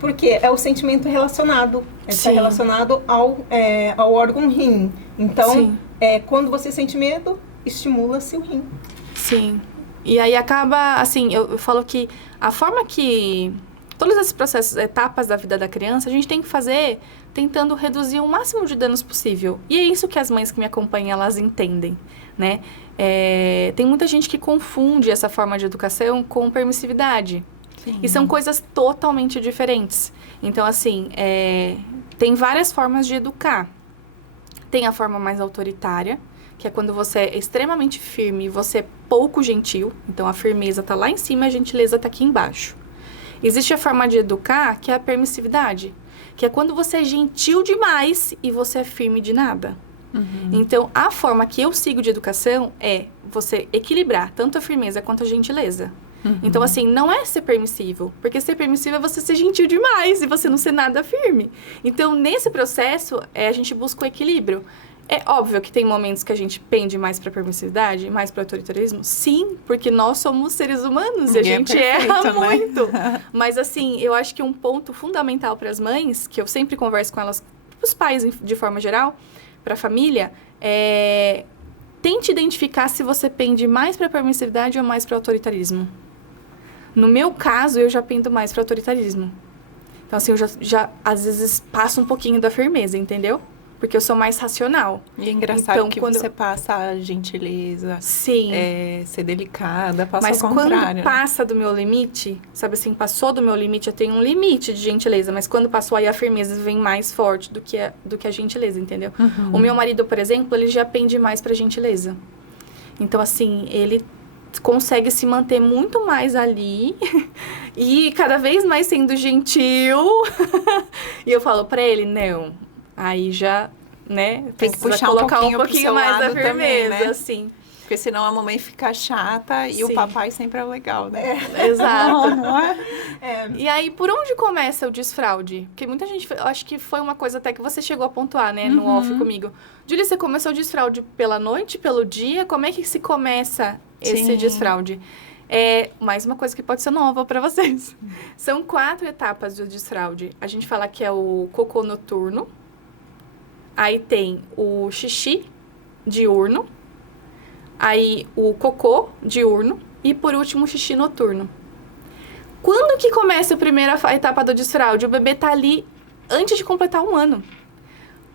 Porque é o sentimento relacionado. Está relacionado ao órgão rim. Então, quando você sente medo, estimula-se o rim. Sim. E aí acaba, assim, eu falo que a forma que todos esses processos, etapas da vida da criança, a gente tem que fazer tentando reduzir o máximo de danos possível. E é isso que as mães que me acompanham, elas entendem, né? Tem muita gente que confunde essa forma de educação com permissividade. Sim. E são coisas totalmente diferentes. Então, assim, tem várias formas de educar. Tem a forma mais autoritária, que é quando você é extremamente firme e você é pouco gentil. Então, a firmeza está lá em cima e a gentileza está aqui embaixo. Existe a forma de educar, que é a permissividade, que é quando você é gentil demais e você é firme de nada. Uhum. Então, a forma que eu sigo de educação é você equilibrar tanto a firmeza quanto a gentileza. Uhum. Então, assim, não é ser permissivo, porque ser permissivo é você ser gentil demais e você não ser nada firme. Então, nesse processo, a gente busca o equilíbrio. É óbvio que tem momentos que a gente pende mais para permissividade, mais para autoritarismo. Sim, porque nós somos seres humanos e a gente erra muito. Mas, assim, eu acho que um ponto fundamental para as mães, que eu sempre converso com elas, os pais de forma geral, para a família, tente identificar se você pende mais para permissividade ou mais para autoritarismo. No meu caso, eu já pendo mais para autoritarismo. Então, assim, eu já às vezes passo um pouquinho da firmeza, entendeu? Porque eu sou mais racional. E é engraçado então, que quando você passa a gentileza. Sim. Ser delicada, passa mas ao contrário. Mas quando passa do meu limite, sabe assim, passou do meu limite, eu tenho um limite de gentileza. Mas quando passou, aí a firmeza vem mais forte do que a gentileza, entendeu? Uhum. O meu marido, por exemplo, ele já pende mais pra gentileza. Então, assim, ele consegue se manter muito mais ali e cada vez mais sendo gentil. E eu falo pra ele, não, aí já, né, tem que puxar colocar um pouquinho mais da firmeza, também, né? Assim. Porque senão a mamãe fica chata e o papai sempre é legal, né? Exato. Não é? E aí, por onde começa o desfraude? Porque muita gente, eu acho que foi uma coisa até que você chegou a pontuar, né, no off comigo. Júlia, você começou o desfraude pela noite, pelo dia? Como é que se começa esse desfraude? Mais uma coisa que pode ser nova para vocês. São 4 etapas do desfraude. A gente fala que é o cocô noturno. Aí tem o xixi diurno. Aí o cocô diurno. E por último o xixi noturno. Quando que começa a primeira etapa do desfraude? O bebê tá ali antes de completar 1 ano.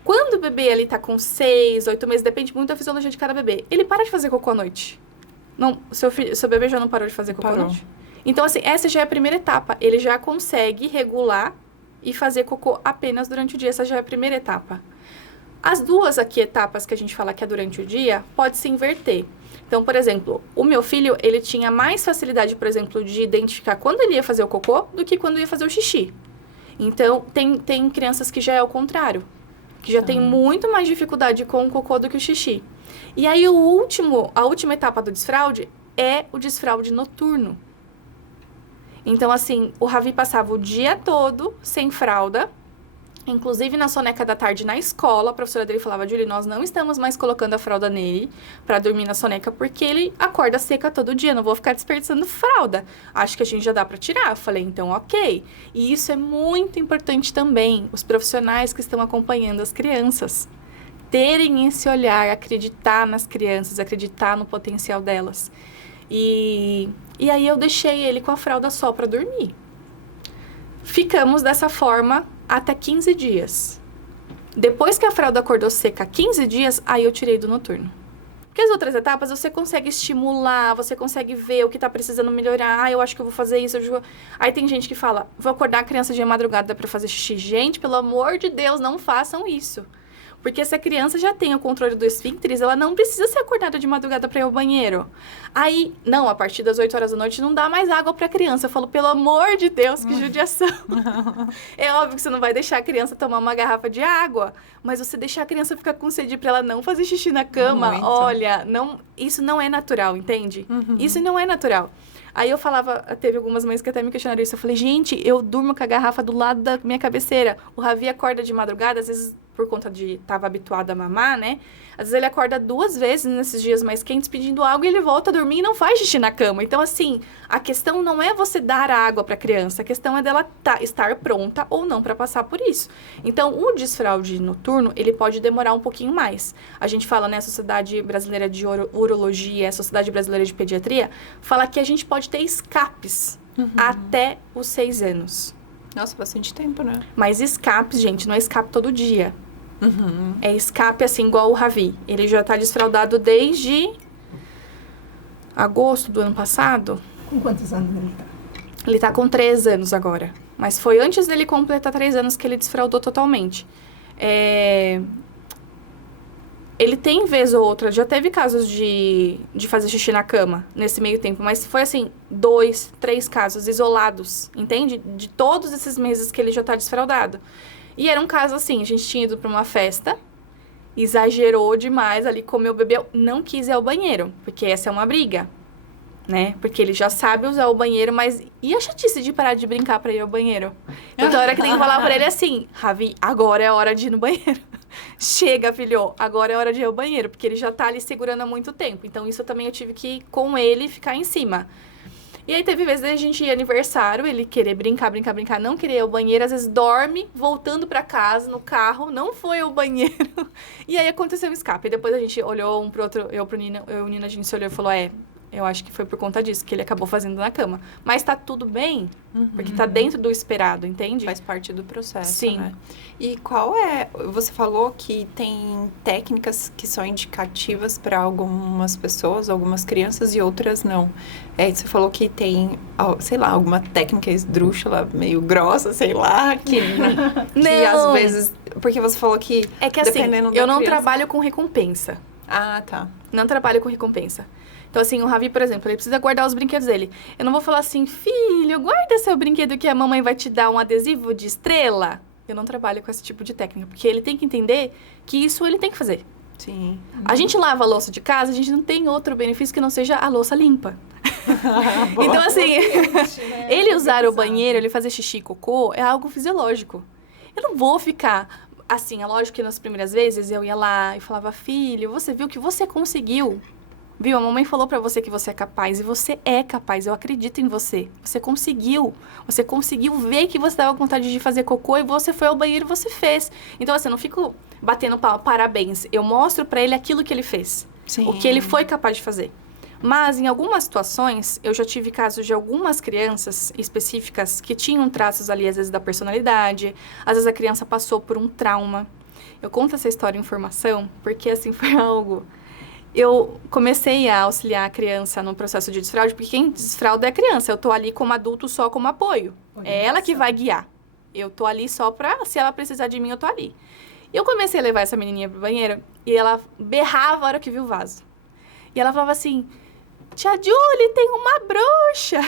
Quando o bebê ali tá com 6, 8 meses, depende muito da fisiologia de cada bebê, ele para de fazer cocô à noite. Não, seu bebê já não parou de fazer cocô à noite? Então, assim, essa já é a primeira etapa. Ele já consegue regular e fazer cocô apenas durante o dia. Essa já é a primeira etapa. As 2 aqui etapas que a gente fala que é durante o dia, pode se inverter. Então, por exemplo, o meu filho, ele tinha mais facilidade, por exemplo, de identificar quando ele ia fazer o cocô do que quando ia fazer o xixi. Então, tem crianças que já é o contrário. Que já tem muito mais dificuldade com o cocô do que o xixi. E aí, a última etapa do desfraude é o desfraude noturno. Então, assim, o Ravi passava o dia todo sem fralda. Inclusive, na soneca da tarde na escola, a professora dele falava, Julie, nós não estamos mais colocando a fralda nele pra dormir na soneca, porque ele acorda seca todo dia, não vou ficar desperdiçando fralda. Acho que a gente já dá pra tirar. Eu falei, então, ok. E isso é muito importante também, os profissionais que estão acompanhando as crianças terem esse olhar, acreditar nas crianças, acreditar no potencial delas. E aí eu deixei ele com a fralda só pra dormir. Ficamos dessa forma até 15 dias. Depois que a fralda acordou seca 15 dias, aí eu tirei do noturno. Porque as outras etapas você consegue estimular, você consegue ver o que tá precisando melhorar. Eu acho que eu vou fazer isso. Aí tem gente que fala, vou acordar a criança de madrugada pra fazer xixi. Gente, pelo amor de Deus, não façam isso. Porque se a criança já tem o controle do esfíncteres, ela não precisa ser acordada de madrugada para ir ao banheiro. Aí, não, a partir das 8 horas da noite não dá mais água para a criança. Eu falo, pelo amor de Deus, que judiação. É óbvio que você não vai deixar a criança tomar uma garrafa de água, mas você deixar a criança ficar com sede para ela não fazer xixi na cama, olha, isso não é natural, entende? Isso não é natural. Aí eu falava, teve algumas mães que até me questionaram isso. Eu falei, gente, eu durmo com a garrafa do lado da minha cabeceira. O Ravi acorda de madrugada, às vezes por conta de estava habituado a mamar, né? Às vezes ele acorda 2 vezes nesses dias mais quentes pedindo água e ele volta a dormir e não faz xixi na cama. Então, assim, a questão não é você dar água para a criança, a questão é dela estar pronta ou não para passar por isso. Então, o desfraude noturno, ele pode demorar um pouquinho mais. A gente fala, né, a Sociedade Brasileira de Urologia, a Sociedade Brasileira de Pediatria, fala que a gente pode ter escapes até os 6 anos. Nossa, bastante tempo, né? Mas escapes, gente, não é escape todo dia. É escape, assim, igual o Ravi. Ele já tá desfraldado desde agosto do ano passado. Com quantos anos ele tá? Ele tá com 3 anos agora. Mas foi antes dele completar 3 anos que ele desfraldou totalmente. Ele tem, vez ou outra, já teve casos de fazer xixi na cama nesse meio tempo. Mas foi, assim, 2, 3 casos isolados, entende? De todos esses meses que ele já tá desfraldado. E era um caso assim, a gente tinha ido pra uma festa, exagerou demais ali, comeu, bebeu, não quis ir ao banheiro, porque essa é uma briga, né? Porque ele já sabe usar o banheiro, mas e a chatice de parar de brincar pra ir ao banheiro? Então, tem hora que tem que falar pra ele assim, Ravi, agora é a hora de ir no banheiro. Chega, filho, agora é hora de ir ao banheiro, porque ele já tá ali segurando há muito tempo. Então, isso também eu tive que, com ele, ficar em cima. E aí, teve vezes a gente ia aniversário, ele querer brincar, não querer ir ao banheiro. Às vezes, dorme, voltando pra casa, no carro, não foi ao banheiro. E aí, aconteceu um escape. E depois, a gente olhou um pro outro, eu e o Nino, a gente se olhou e falou, eu acho que foi por conta disso, que ele acabou fazendo na cama. Mas tá tudo bem, porque tá dentro do esperado, entende? Faz parte do processo, Sim. né? E qual é... Você falou que tem técnicas que são indicativas para algumas pessoas, algumas crianças e outras não. Você falou que tem, sei lá, alguma técnica esdrúxula, meio grossa, sei lá, que às vezes... Porque você falou que... É que assim, eu não criança... trabalho com recompensa. Ah, tá. Não trabalho com recompensa. Então, assim, o Ravi, por exemplo, ele precisa guardar os brinquedos dele. Eu não vou falar assim, filho, guarda seu brinquedo que a mamãe vai te dar um adesivo de estrela. Eu não trabalho com esse tipo de técnica, porque ele tem que entender que isso ele tem que fazer. Sim. A gente lava a louça de casa, a gente não tem outro benefício que não seja a louça limpa. Então, assim, ele usar o banheiro, ele fazer xixi e cocô, é algo fisiológico. Eu não vou ficar... Assim, é lógico que nas primeiras vezes eu ia lá e falava, filho, você viu que você conseguiu? Viu? A mamãe falou pra você que você é capaz. E você é capaz. Eu acredito em você. Você conseguiu. Você conseguiu ver que você tava com vontade de fazer cocô e você foi ao banheiro e você fez. Então, assim, eu não fico batendo parabéns. Eu mostro pra ele aquilo que ele fez. Sim. O que ele foi capaz de fazer. Mas, em algumas situações, eu já tive casos de algumas crianças específicas que tinham traços ali, às vezes, da personalidade. Às vezes, a criança passou por um trauma. Eu conto essa história em formação porque, assim, foi algo... Eu comecei a auxiliar a criança no processo de desfraude, porque quem desfrauda é a criança. Eu tô ali como adulto só como apoio. É ela que vai guiar. Eu tô ali só pra... Se ela precisar de mim, eu tô ali. E eu comecei a levar essa menininha pro banheiro e ela berrava a hora que viu o vaso. E ela falava assim... Tia Julie, tem uma bruxa!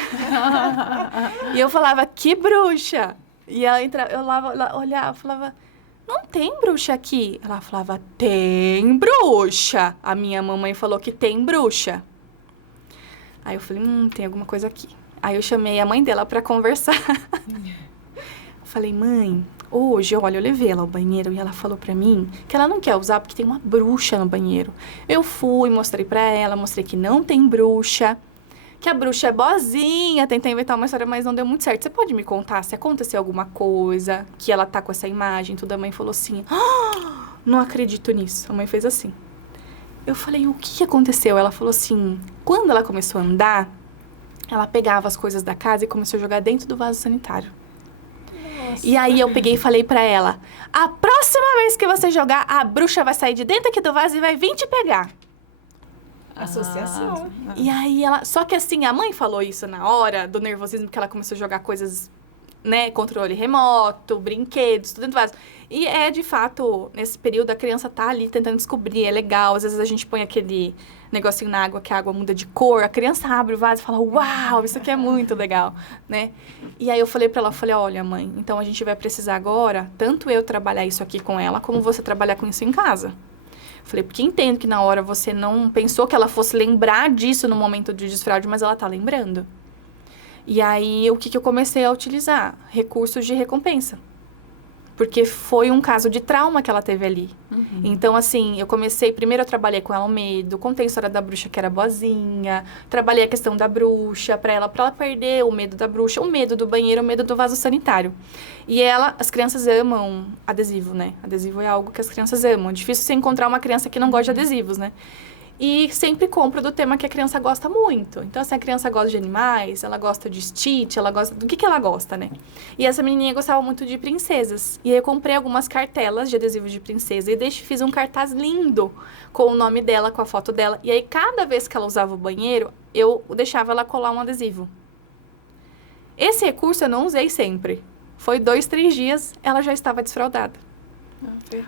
E eu falava, que bruxa? E ela entrava, eu olhava, falava, não tem bruxa aqui. Ela falava, tem bruxa. A minha mamãe falou que tem bruxa. Aí eu falei, tem alguma coisa aqui. Aí eu chamei a mãe dela pra conversar. Falei, mãe, hoje, olha, eu levei ela ao banheiro e ela falou pra mim que ela não quer usar porque tem uma bruxa no banheiro. Eu fui, mostrei pra ela, mostrei que não tem bruxa, que a bruxa é boazinha, tentei inventar uma história, mas não deu muito certo. Você pode me contar se aconteceu alguma coisa, que ela tá com essa imagem, tudo? A mãe falou assim, não acredito nisso. A mãe fez assim. Eu falei, o que aconteceu? Ela falou assim, quando ela começou a andar, ela pegava as coisas da casa e começou a jogar dentro do vaso sanitário. Nossa. E aí eu peguei e falei pra ela, a próxima vez que você jogar, a bruxa vai sair de dentro aqui do vaso e vai vir te pegar. Associação. E aí ela... Só que assim, a mãe falou isso na hora do nervosismo, que ela começou a jogar coisas, né? Controle remoto, brinquedos, tudo dentro do vaso. E é, de fato, nesse período, a criança tá ali tentando descobrir, é legal. Às vezes a gente põe aquele negocinho na água, que a água muda de cor. A criança abre o vaso e fala, uau, isso aqui é muito legal, né? E aí eu falei pra ela, olha, mãe, então a gente vai precisar agora, tanto eu trabalhar isso aqui com ela, como você trabalhar com isso em casa. Falei, porque entendo que na hora você não pensou que ela fosse lembrar disso no momento de desfraude, mas ela tá lembrando. E aí, o que eu comecei a utilizar? Recursos de recompensa. Porque foi um caso de trauma que ela teve ali. Então, assim, primeiro eu trabalhei com ela o medo, contei a história da bruxa que era boazinha, trabalhei a questão da bruxa pra ela perder o medo da bruxa, o medo do banheiro, o medo do vaso sanitário. E as crianças amam adesivo, né? Adesivo é algo que as crianças amam. É difícil você encontrar uma criança que não gosta de adesivos, né? E sempre compro do tema que a criança gosta muito. Então, assim, a criança gosta de animais, ela gosta de Stitch, ela gosta... Do que ela gosta, né? E essa menininha gostava muito de princesas. E aí eu comprei algumas cartelas de adesivo de princesa e fiz um cartaz lindo com o nome dela, com a foto dela. E aí, cada vez que ela usava o banheiro, eu deixava ela colar um adesivo. Esse recurso eu não usei sempre. Foi 2, 3 dias, ela já estava desfraldada.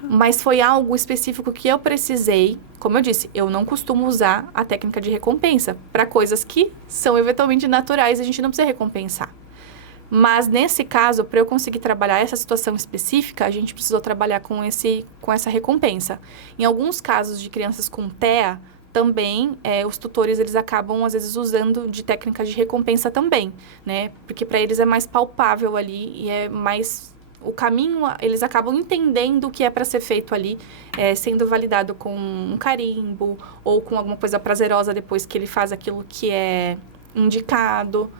Mas foi algo específico que eu precisei. Como eu disse, eu não costumo usar a técnica de recompensa para coisas que são eventualmente naturais e a gente não precisa recompensar. Mas nesse caso, para eu conseguir trabalhar essa situação específica, a gente precisou trabalhar com essa recompensa. Em alguns casos de crianças com TEA, também os tutores eles acabam às vezes usando de técnicas de recompensa também, né? Porque para eles é mais palpável ali e é mais o caminho, eles acabam entendendo o que é para ser feito ali, sendo validado com um carimbo ou com alguma coisa prazerosa depois que ele faz aquilo que é indicado.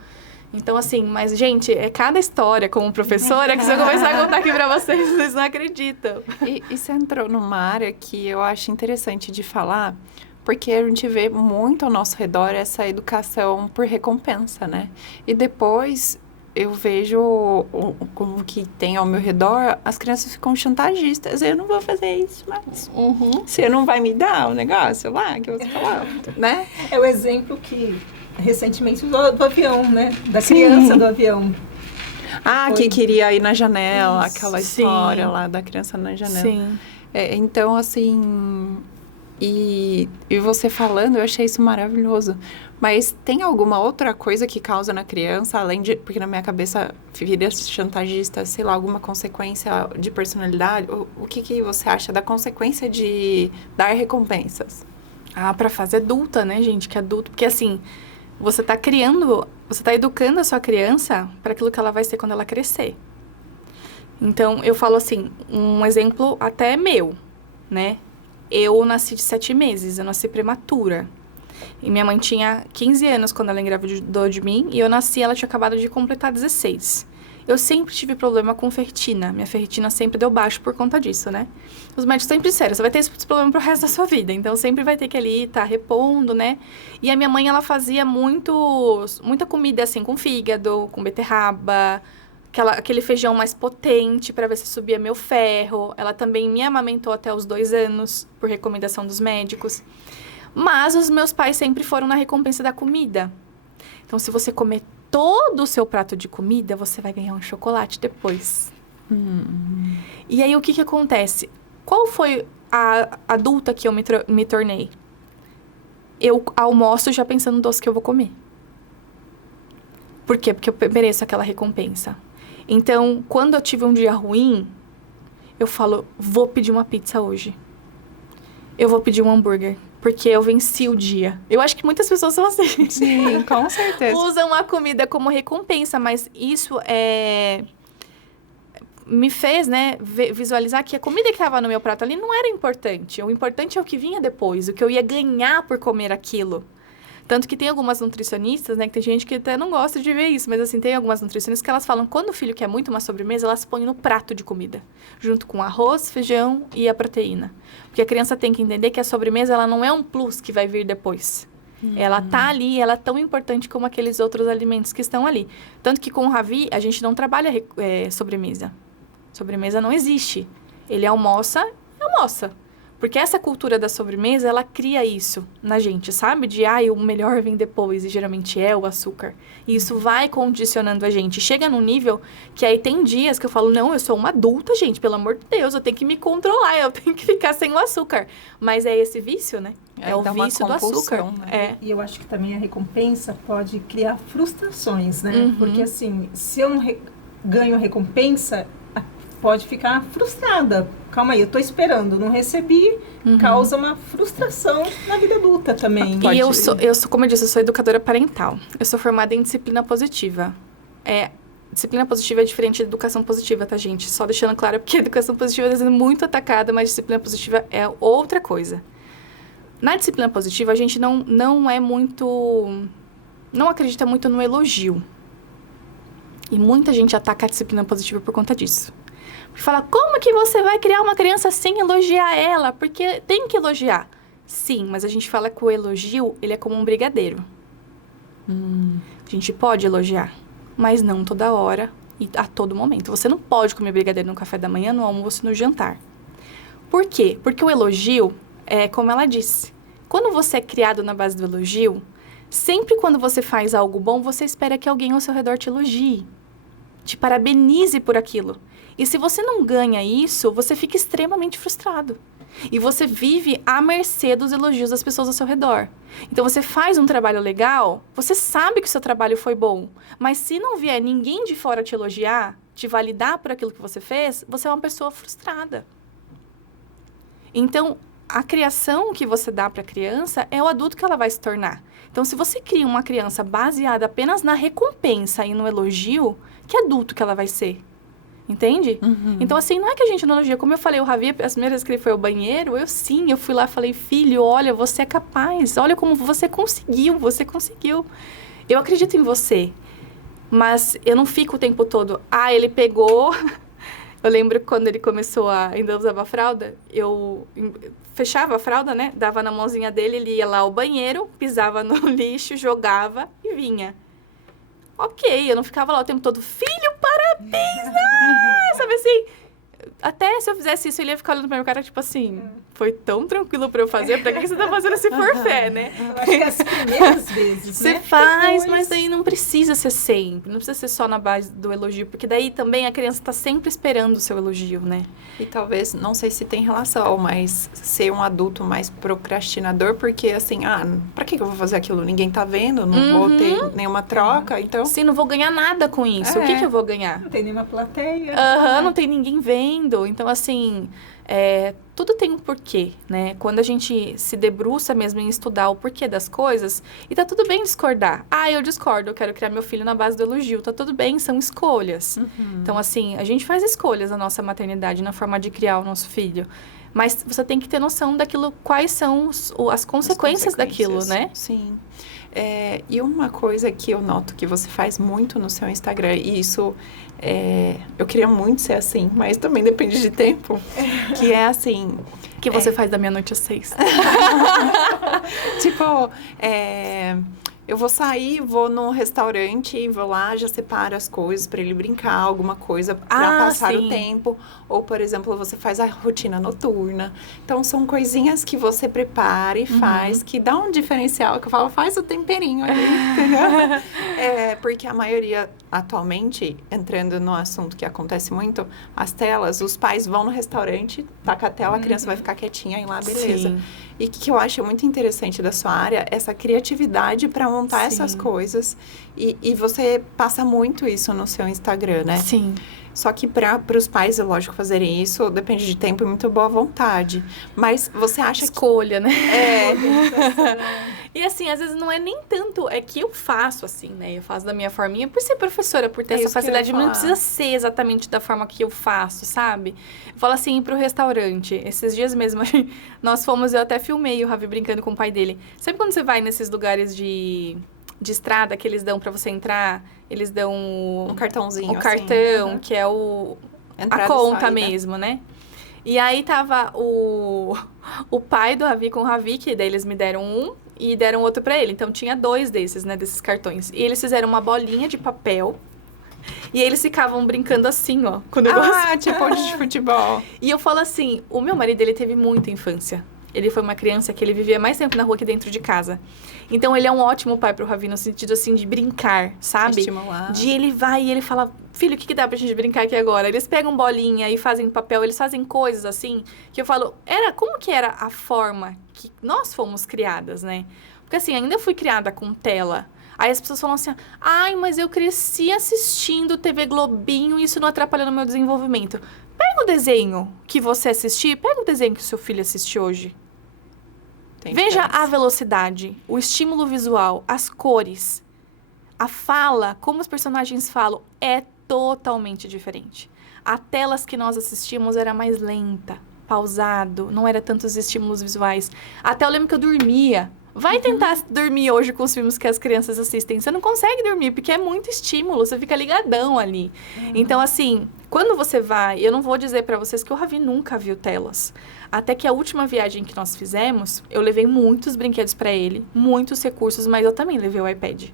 Então, assim, mas, gente, é cada história como professora que se eu começar a contar aqui para vocês não acreditam. E você entrou numa área que eu acho interessante de falar, porque a gente vê muito ao nosso redor essa educação por recompensa, né? E depois eu vejo como que tem ao meu redor, as crianças ficam chantagistas. Eu não vou fazer isso, mas você não vai me dar o negócio lá que você falou, né? É o exemplo que, recentemente, do avião, né? Da criança do avião. Ah, que queria ir na janela, Isso, aquela história lá da criança na janela. Sim. Então, assim... E você falando, eu achei isso maravilhoso. Mas tem alguma outra coisa que causa na criança, além de... Porque na minha cabeça, vira chantagista, sei lá, alguma consequência de personalidade? O que você acha da consequência de dar recompensas? Ah, pra fase adulta, né, gente? Que adulto... Porque, assim, você tá educando a sua criança para aquilo que ela vai ser quando ela crescer. Então, eu falo assim, um exemplo até meu, né? Eu nasci de 7 meses, eu nasci prematura. E minha mãe tinha 15 anos quando ela engravidou de mim, e eu nasci, ela tinha acabado de completar 16. Eu sempre tive problema com ferritina. Minha ferritina sempre deu baixo por conta disso, né? Os médicos sempre disseram, você vai ter esse problema pro resto da sua vida. Então, sempre vai ter que ali estar repondo, né? E a minha mãe, ela fazia muita comida, assim, com fígado, com beterraba, aquele feijão mais potente para ver se subia meu ferro. Ela também me amamentou até os 2 anos, por recomendação dos médicos. Mas os meus pais sempre foram na recompensa da comida. Então, se você comer todo o seu prato de comida, você vai ganhar um chocolate depois. E aí, o que acontece? Qual foi a adulta que eu me tornei? Eu almoço já pensando no doce que eu vou comer. Por quê? Porque eu mereço aquela recompensa. Então, quando eu tive um dia ruim, eu falo, vou pedir uma pizza hoje. Eu vou pedir um hambúrguer, porque eu venci o dia. Eu acho que muitas pessoas são assim. Sim, com certeza. Usam a comida como recompensa, mas isso me fez, né, visualizar que a comida que estava no meu prato ali não era importante. O importante é o que vinha depois, o que eu ia ganhar por comer aquilo. Tanto que tem algumas nutricionistas, né, que tem gente que até não gosta de ver isso, mas assim, tem algumas nutricionistas que elas falam, quando o filho quer muito uma sobremesa, elas põem no prato de comida, junto com arroz, feijão e a proteína. Porque a criança tem que entender que a sobremesa, ela não é um plus que vai vir depois. Ela tá ali, ela é tão importante como aqueles outros alimentos que estão ali. Tanto que com o Ravi, a gente não trabalha sobremesa. Sobremesa não existe. Ele almoça. Porque essa cultura da sobremesa, ela cria isso na gente, sabe? De, o melhor vem depois, e geralmente é o açúcar. E isso vai condicionando a gente. Chega num nível que aí tem dias que eu falo, não, eu sou uma adulta, gente, pelo amor de Deus, eu tenho que me controlar, eu tenho que ficar sem o açúcar. Mas é esse vício, né? É o vício do açúcar. Né? E eu acho que também a recompensa pode criar frustrações, né? Porque assim, se eu não ganho recompensa, pode ficar frustrada. Calma aí, eu tô esperando, não recebi, causa uma frustração na vida adulta também. E eu sou, como eu disse, eu sou educadora parental. Eu sou formada em disciplina positiva. Disciplina positiva é diferente de educação positiva, tá, gente? Só deixando claro, porque a educação positiva está sendo muito atacada, mas disciplina positiva é outra coisa. Na disciplina positiva, a gente não é muito... Não acredita muito no elogio. E muita gente ataca a disciplina positiva por conta disso. Porque fala, como que você vai criar uma criança sem elogiar ela? Porque tem que elogiar. Sim, mas a gente fala que o elogio, ele é como um brigadeiro. A gente pode elogiar, mas não toda hora e a todo momento. Você não pode comer brigadeiro no café da manhã, no almoço e no jantar. Por quê? Porque o elogio, como ela disse, quando você é criado na base do elogio, sempre quando você faz algo bom, você espera que alguém ao seu redor te elogie, te parabenize por aquilo. E se você não ganha isso, você fica extremamente frustrado. E você vive à mercê dos elogios das pessoas ao seu redor. Então, você faz um trabalho legal, você sabe que o seu trabalho foi bom. Mas se não vier ninguém de fora te elogiar, te validar por aquilo que você fez, você é uma pessoa frustrada. Então, a criação que você dá para a criança é o adulto que ela vai se tornar. Então, se você cria uma criança baseada apenas na recompensa e no elogio, que adulto que ela vai ser? Entende? Então, assim, não é que a gente não elogia. Como eu falei, o Ravi, as primeiras vezes que ele foi ao banheiro, eu fui lá e falei, filho, olha, você é capaz. Olha como você conseguiu. Eu acredito em você. Mas eu não fico o tempo todo, ele pegou... Eu lembro que quando ele começou a ainda usava a fralda, eu fechava a fralda, né? Dava na mãozinha dele, ele ia lá ao banheiro, pisava no lixo, jogava e vinha. Ok, eu não ficava lá o tempo todo, filho, parabéns! Sabe assim? Até se eu fizesse isso, ele ia ficar olhando pra minha cara, tipo assim, foi tão tranquilo pra eu fazer, pra que você tá fazendo esse forfé, né? Eu acho que as primeiras vezes, você faz, mas daí não precisa ser sempre, não precisa ser só na base do elogio, porque daí também a criança tá sempre esperando o seu elogio, né? E talvez, não sei se tem relação, mas ser um adulto mais procrastinador, porque assim, pra que eu vou fazer aquilo? Ninguém tá vendo, não vou ter nenhuma troca, então... Sim, não vou ganhar nada com isso, o que eu vou ganhar? Não tem nenhuma plateia. Não tem ninguém vendo. Então, assim, tudo tem um porquê, né? Quando a gente se debruça mesmo em estudar o porquê das coisas, e tá tudo bem discordar. Eu discordo, eu quero criar meu filho na base do elogio. Tá tudo bem, são escolhas. Então, assim, a gente faz escolhas na nossa maternidade, na forma de criar o nosso filho. Mas você tem que ter noção daquilo, quais são as consequências daquilo, né? Sim. E uma coisa que eu noto que você faz muito no seu Instagram, e isso eu queria muito ser assim, mas também depende de tempo, que é assim... Que você faz da meia-noite às 6. Tipo, eu vou sair, vou num restaurante, vou lá, já separo as coisas para ele brincar, alguma coisa para passar o tempo. Ou, por exemplo, você faz a rotina noturna. Então, são coisinhas que você prepara e faz, que dá um diferencial, que eu falo, faz o temperinho ali, entendeu? Porque a maioria, atualmente, entrando no assunto que acontece muito, as telas, os pais vão no restaurante, taca a tela, a criança vai ficar quietinha e lá, beleza. Sim. E o que eu acho muito interessante da sua área, essa criatividade para montar essas coisas. E você passa muito isso no seu Instagram, né? Sim. Só que para os pais, é lógico, fazerem isso, depende de tempo e muito boa vontade. Mas você acha escolha, né? E assim, às vezes não é nem tanto, é que eu faço assim, né? Eu faço da minha forminha por ser professora, por ter essa facilidade, mas não precisa ser exatamente da forma que eu faço, sabe? Eu falo assim, ir pro restaurante. Esses dias mesmo, nós fomos, eu até filmei o Ravi brincando com o pai dele. Sabe quando você vai nesses lugares de estrada que eles dão pra você entrar? Eles dão um cartãozinho, o cartão, que é a conta mesmo, né? E aí tava o pai do Ravi com o Ravi, que daí eles me deram um e deram outro pra ele. Então tinha 2 desses, né, desses cartões. E eles fizeram uma bolinha de papel E aí eles ficavam brincando assim, ó, com o negócio. Tipo de futebol. E eu falo assim, o meu marido, ele teve muita infância. Ele foi uma criança que ele vivia mais tempo na rua que dentro de casa. Então, ele é um ótimo pai pro Ravi, no sentido, assim, de brincar, sabe? Estimular. De ele vai e ele fala, filho, o que dá pra gente brincar aqui agora? Eles pegam bolinha e fazem papel, eles fazem coisas, assim, que eu falo, como que era a forma que nós fomos criadas, né? Porque, assim, ainda fui criada com tela. Aí as pessoas falam assim, ai, mas eu cresci assistindo TV Globinho e isso não atrapalhou no meu desenvolvimento. Pega o desenho que você assistiu, pega o desenho que o seu filho assiste hoje. Veja a velocidade, o estímulo visual, as cores, a fala, como os personagens falam, é totalmente diferente. A telas que nós assistimos era mais lenta, pausado, não era tantos estímulos visuais. Até eu lembro que eu dormia. Vai tentar dormir hoje com os filmes que as crianças assistem. Você não consegue dormir, porque é muito estímulo, você fica ligadão ali. Então, assim, quando você vai... Eu não vou dizer pra vocês que o Ravi nunca viu telas. Até que a última viagem que nós fizemos, eu levei muitos brinquedos pra ele, muitos recursos, mas eu também levei o iPad.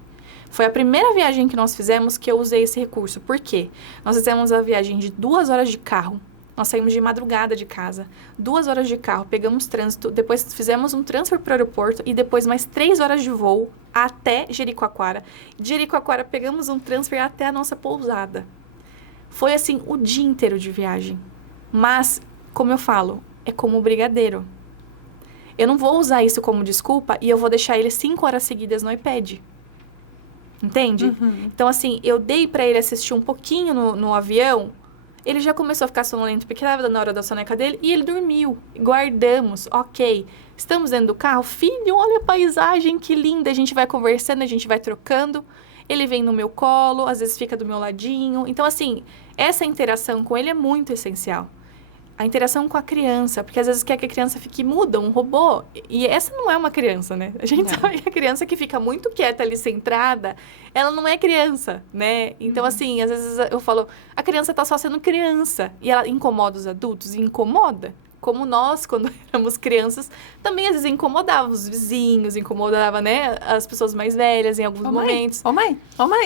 Foi a primeira viagem que nós fizemos que eu usei esse recurso. Por quê? Nós fizemos a viagem de 2 horas de carro. Nós saímos de madrugada de casa, 2 horas de carro, pegamos trânsito, depois fizemos um transfer para o aeroporto e depois mais 3 horas de voo até Jericoacoara. De Jericoacoara pegamos um transfer até a nossa pousada. Foi assim, o dia inteiro de viagem. Mas, como eu falo, é como o brigadeiro. Eu não vou usar isso como desculpa e eu vou deixar ele 5 horas seguidas no iPad. Entende? Então, assim, eu dei para ele assistir um pouquinho no avião. Ele já começou a ficar sonolento porque estava na hora da soneca dele e ele dormiu. Guardamos, ok. Estamos dentro do carro. Filho, olha a paisagem, que linda. A gente vai conversando, a gente vai trocando. Ele vem no meu colo, às vezes fica do meu ladinho. Então, assim, essa interação com ele é muito essencial. A interação com a criança, porque às vezes quer que a criança fique muda, um robô. E essa não é uma criança, né? A gente sabe que a criança que fica muito quieta ali, centrada, ela não é criança, né? Então, assim, às vezes eu falo, a criança tá só sendo criança. E ela incomoda os adultos? Incomoda. Como nós, quando éramos crianças, também às vezes incomodava os vizinhos, incomodava, né, as pessoas mais velhas em alguns momentos. Ô mãe.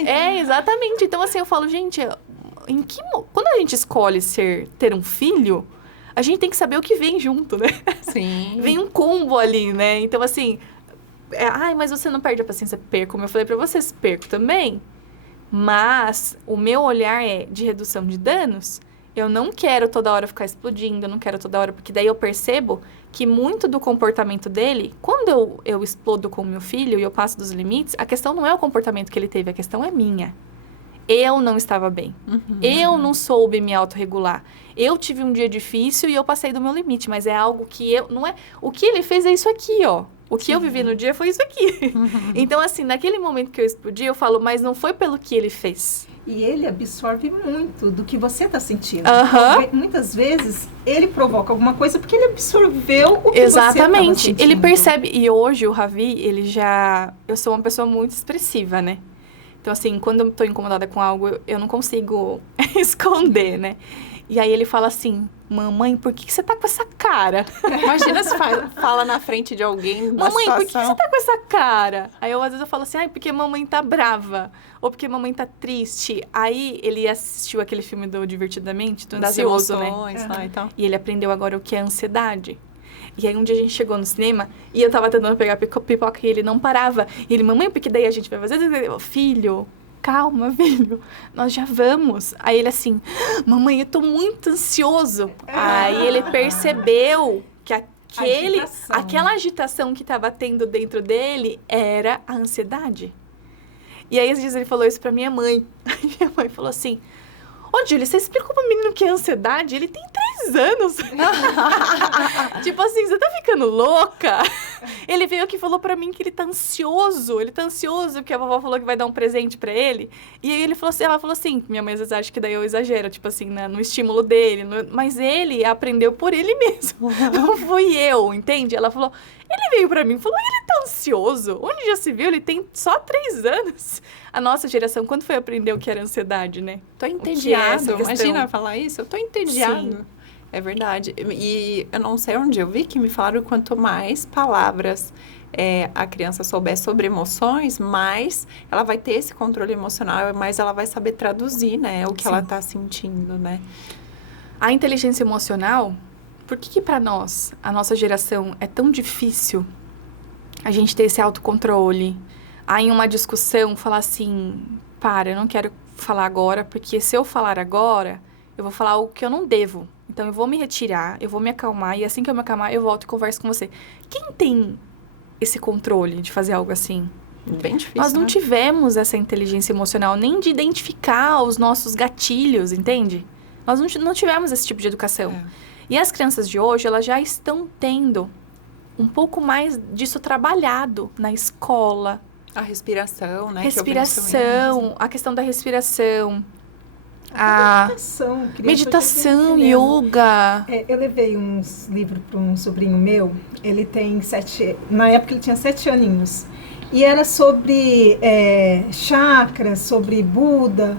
É, exatamente. Então, assim, eu falo, gente, quando a gente escolhe ter um filho, a gente tem que saber o que vem junto, né? Sim. Vem um combo ali, né? Então, assim, mas você não perde a paciência, perco. Como eu falei pra vocês, perco também. Mas o meu olhar é de redução de danos. Eu não quero toda hora ficar explodindo, eu não quero toda hora... Porque daí eu percebo que muito do comportamento dele... Quando eu explodo com o meu filho e eu passo dos limites, a questão não é o comportamento que ele teve, a questão é minha. Eu não estava bem. Eu não soube me autorregular. Eu tive um dia difícil e eu passei do meu limite, mas é algo que não é... O que ele fez é isso aqui, ó. O que eu vivi no dia foi isso aqui. Então, assim, naquele momento que eu explodi, eu falo, mas não foi pelo que ele fez. E ele absorve muito do que você está sentindo. Muitas vezes, ele provoca alguma coisa porque ele absorveu o que você estava sentindo. Ele percebe. E hoje, o Ravi, eu sou uma pessoa muito expressiva, né? Então, assim, quando eu tô incomodada com algo, eu não consigo esconder, né? E aí ele fala assim, mamãe, por que você tá com essa cara? Imagina se fala na frente de alguém. Mamãe, por que você tá com essa cara? Aí às vezes eu falo assim, porque mamãe tá brava. Ou porque mamãe tá triste. Aí ele assistiu aquele filme do Divertidamente, do das ansioso, emoções, né? Então. E ele aprendeu agora o que é ansiedade. E aí um dia a gente chegou no cinema e eu tava tentando pegar pipoca e ele não parava. E ele, mamãe, porque daí a gente vai fazer... Filho, calma, filho, nós já vamos. Aí ele assim, mamãe, eu tô muito ansioso. Aí ele percebeu que aquela agitação que tava tendo dentro dele era a ansiedade. E aí, às vezes, ele falou isso pra minha mãe. Aí minha mãe falou assim, Júlia, você explicou pro menino o que é ansiedade? Ele tem 3 anos. Tipo assim, você tá ficando louca? Ele veio aqui e falou pra mim que ele tá ansioso. Ele tá ansioso porque a vovó falou que vai dar um presente pra ele. E aí ela falou assim, minha mãe às vezes acha que daí eu exagero, tipo assim, no estímulo dele. Mas ele aprendeu por ele mesmo. Não fui eu, entende? Ela falou, ele veio pra mim e falou, ele tá ansioso. Onde já se viu? Ele tem só 3 anos. A nossa geração, quando foi aprender o que era ansiedade, né? Tô entediado. Imagina falar isso. Eu tô entediado. Sim. É verdade. E eu não sei onde eu vi que me falaram quanto mais palavras a criança souber sobre emoções, mais ela vai ter esse controle emocional, mais ela vai saber traduzir, né, o que ela está sentindo, né? A inteligência emocional, por que para nós, a nossa geração, é tão difícil a gente ter esse autocontrole? Aí em uma discussão, falar assim, eu não quero falar agora, porque se eu falar agora, eu vou falar o que eu não devo. Então eu vou me retirar, eu vou me acalmar, e assim que eu me acalmar, eu volto e converso com você. Quem tem esse controle de fazer algo assim? Bem difícil, Nós não né? tivemos essa inteligência emocional, nem de identificar os nossos gatilhos, entende? Nós não tivemos esse tipo de educação. É. E as crianças de hoje, elas já estão tendo um pouco mais disso trabalhado na escola. A respiração, né? Respiração, a questão da respiração. A meditação, yoga. Eu levei uns livros para um sobrinho meu, ele tem na época ele tinha 7 aninhos, e era sobre chakras, sobre Buda.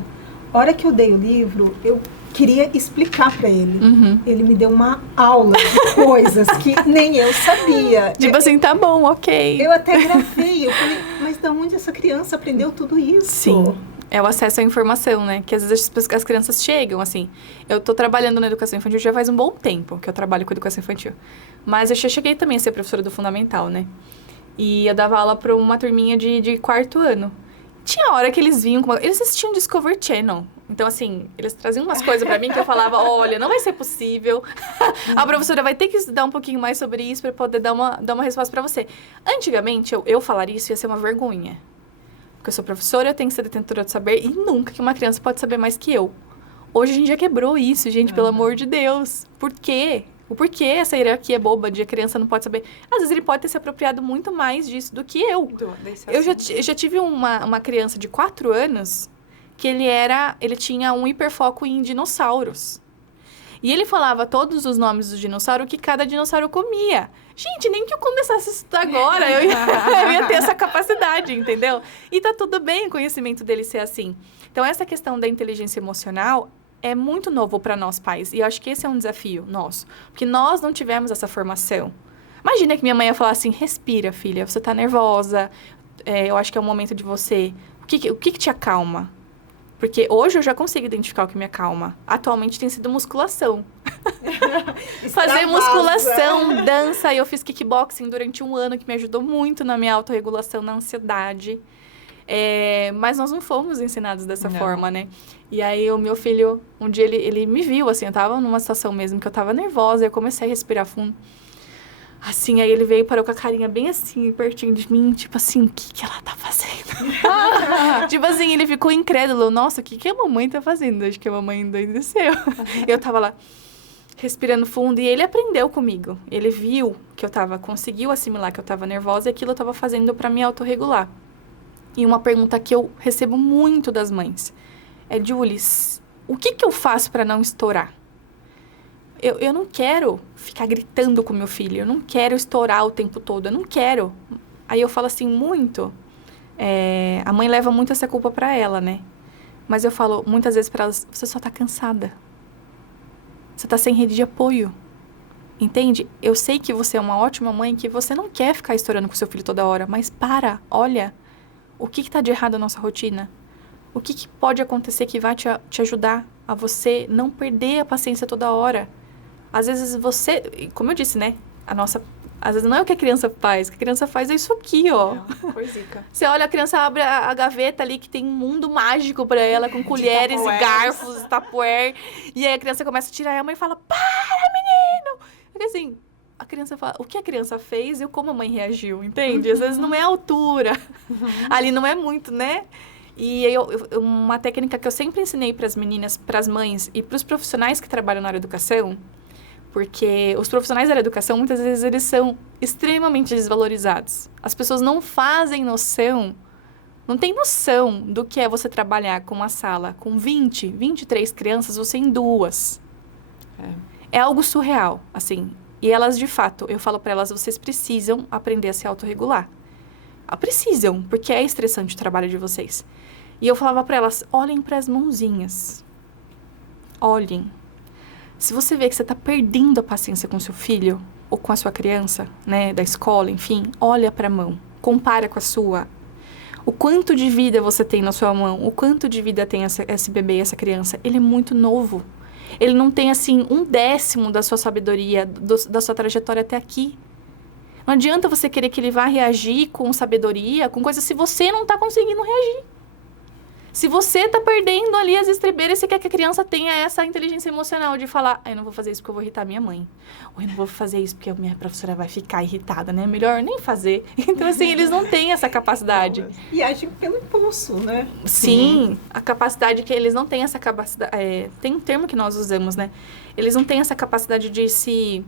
A hora que eu dei o livro, eu queria explicar para ele. Uhum. Ele me deu uma aula de coisas que nem eu sabia. Tipo assim, tá bom, ok. Eu até gravei, eu falei, mas de onde essa criança aprendeu tudo isso? Sim. É o acesso à informação, né? Que às vezes as crianças chegam, assim... Eu tô trabalhando na educação infantil já faz um bom tempo que eu trabalho com educação infantil. Mas eu já cheguei também a ser professora do fundamental, né? E eu dava aula para uma turminha de 4º ano. Tinha hora que eles vinham... Eles assistiam Discovery Channel. Então, assim, eles traziam umas coisas pra mim que eu falava... Olha, não vai ser possível. A professora vai ter que estudar um pouquinho mais sobre isso para poder dar uma resposta pra você. Antigamente, eu falar isso ia ser uma vergonha. Porque eu sou professora, eu tenho que ser detentora de saber, e nunca que uma criança pode saber mais que eu. Hoje a gente já quebrou isso, gente, pelo amor de Deus. Por quê? O porquê essa hierarquia é boba de a criança não pode saber? Às vezes ele pode ter se apropriado muito mais disso do que eu. Eu já tive uma criança de 4 anos que ele tinha um hiperfoco em dinossauros. E ele falava todos os nomes dos dinossauros que cada dinossauro comia. Gente, nem que eu começasse a estudar agora, eu ia ter essa capacidade, entendeu? E tá tudo bem o conhecimento dele ser assim. Então, essa questão da inteligência emocional é muito novo para nós pais. E eu acho que esse é um desafio nosso. Porque nós não tivemos essa formação. Imagina que minha mãe ia falar assim, respira, filha, você tá nervosa, eu acho que é o momento de você... O que te acalma? Porque hoje eu já consigo identificar o que me acalma. Atualmente tem sido musculação. Fazer musculação, dança. Eu fiz kickboxing durante 1 ano, que me ajudou muito na minha autorregulação, na ansiedade. Mas nós não fomos ensinados dessa forma, né? E aí o meu filho, um dia ele me viu, assim, eu tava numa situação mesmo que eu tava nervosa, eu comecei a respirar fundo. Assim, aí ele veio e parou com a carinha bem assim, pertinho de mim, tipo assim, o que ela tá fazendo? Tipo assim, ele ficou incrédulo. Nossa, o que a mamãe tá fazendo? Acho que a mamãe endoideceu. Eu tava lá, respirando fundo, e ele aprendeu comigo. Ele viu que conseguiu assimilar que eu tava nervosa e aquilo eu tava fazendo pra me autorregular. E uma pergunta que eu recebo muito das mães é, Julie, o que eu faço pra não estourar? Eu não quero ficar gritando com meu filho, eu não quero estourar o tempo todo, eu não quero. Aí eu falo assim, a mãe leva muito essa culpa pra ela, né? Mas eu falo muitas vezes pra elas, você só tá cansada. Você tá sem rede de apoio. Entende? Eu sei que você é uma ótima mãe, que você não quer ficar estourando com seu filho toda hora, mas olha, o que tá de errado na nossa rotina? O que pode acontecer que vai te ajudar a você não perder a paciência toda hora? Às vezes você, como eu disse, né? Às vezes não é o que a criança faz. O que a criança faz é isso aqui, ó. Coisica. Você olha, a criança abre a gaveta ali que tem um mundo mágico pra ela, com colheres e garfos, tupperware. E aí a criança começa a tirar e a mãe fala, para, menino! Porque assim, a criança fala, o que a criança fez e como a mãe reagiu, entende? Às vezes não é a altura. Ali não é muito, né? E uma técnica que eu sempre ensinei para as meninas, para as mães e para os profissionais que trabalham na área da educação, porque os profissionais da área da educação, muitas vezes, eles são extremamente desvalorizados. As pessoas não fazem noção, não tem noção do que é você trabalhar com uma sala com 20, 23 crianças, você em 2. É algo surreal, assim. E elas, de fato, eu falo para elas, vocês precisam aprender a se autorregular. Precisam, porque é estressante o trabalho de vocês. E eu falava para elas, olhem para as mãozinhas. Olhem. Se você vê que você está perdendo a paciência com seu filho, ou com a sua criança, né, da escola, enfim, olha para a mão, compara com a sua. O quanto de vida você tem na sua mão, o quanto de vida tem esse bebê, essa criança. Ele é muito novo. Ele não tem, assim, 1/10 da sua sabedoria, da sua trajetória até aqui. Não adianta você querer que ele vá reagir com sabedoria, com coisas, se você não está conseguindo reagir. Se você está perdendo ali as estribeiras, você quer que a criança tenha essa inteligência emocional de falar, eu não vou fazer isso porque eu vou irritar minha mãe. Ou eu não vou fazer isso porque a minha professora vai ficar irritada, né? Melhor nem fazer. Então, assim, eles não têm essa capacidade. E agem pelo impulso, né? Sim, a capacidade que eles não têm essa capacidade... tem um termo que nós usamos, né? Eles não têm essa capacidade de se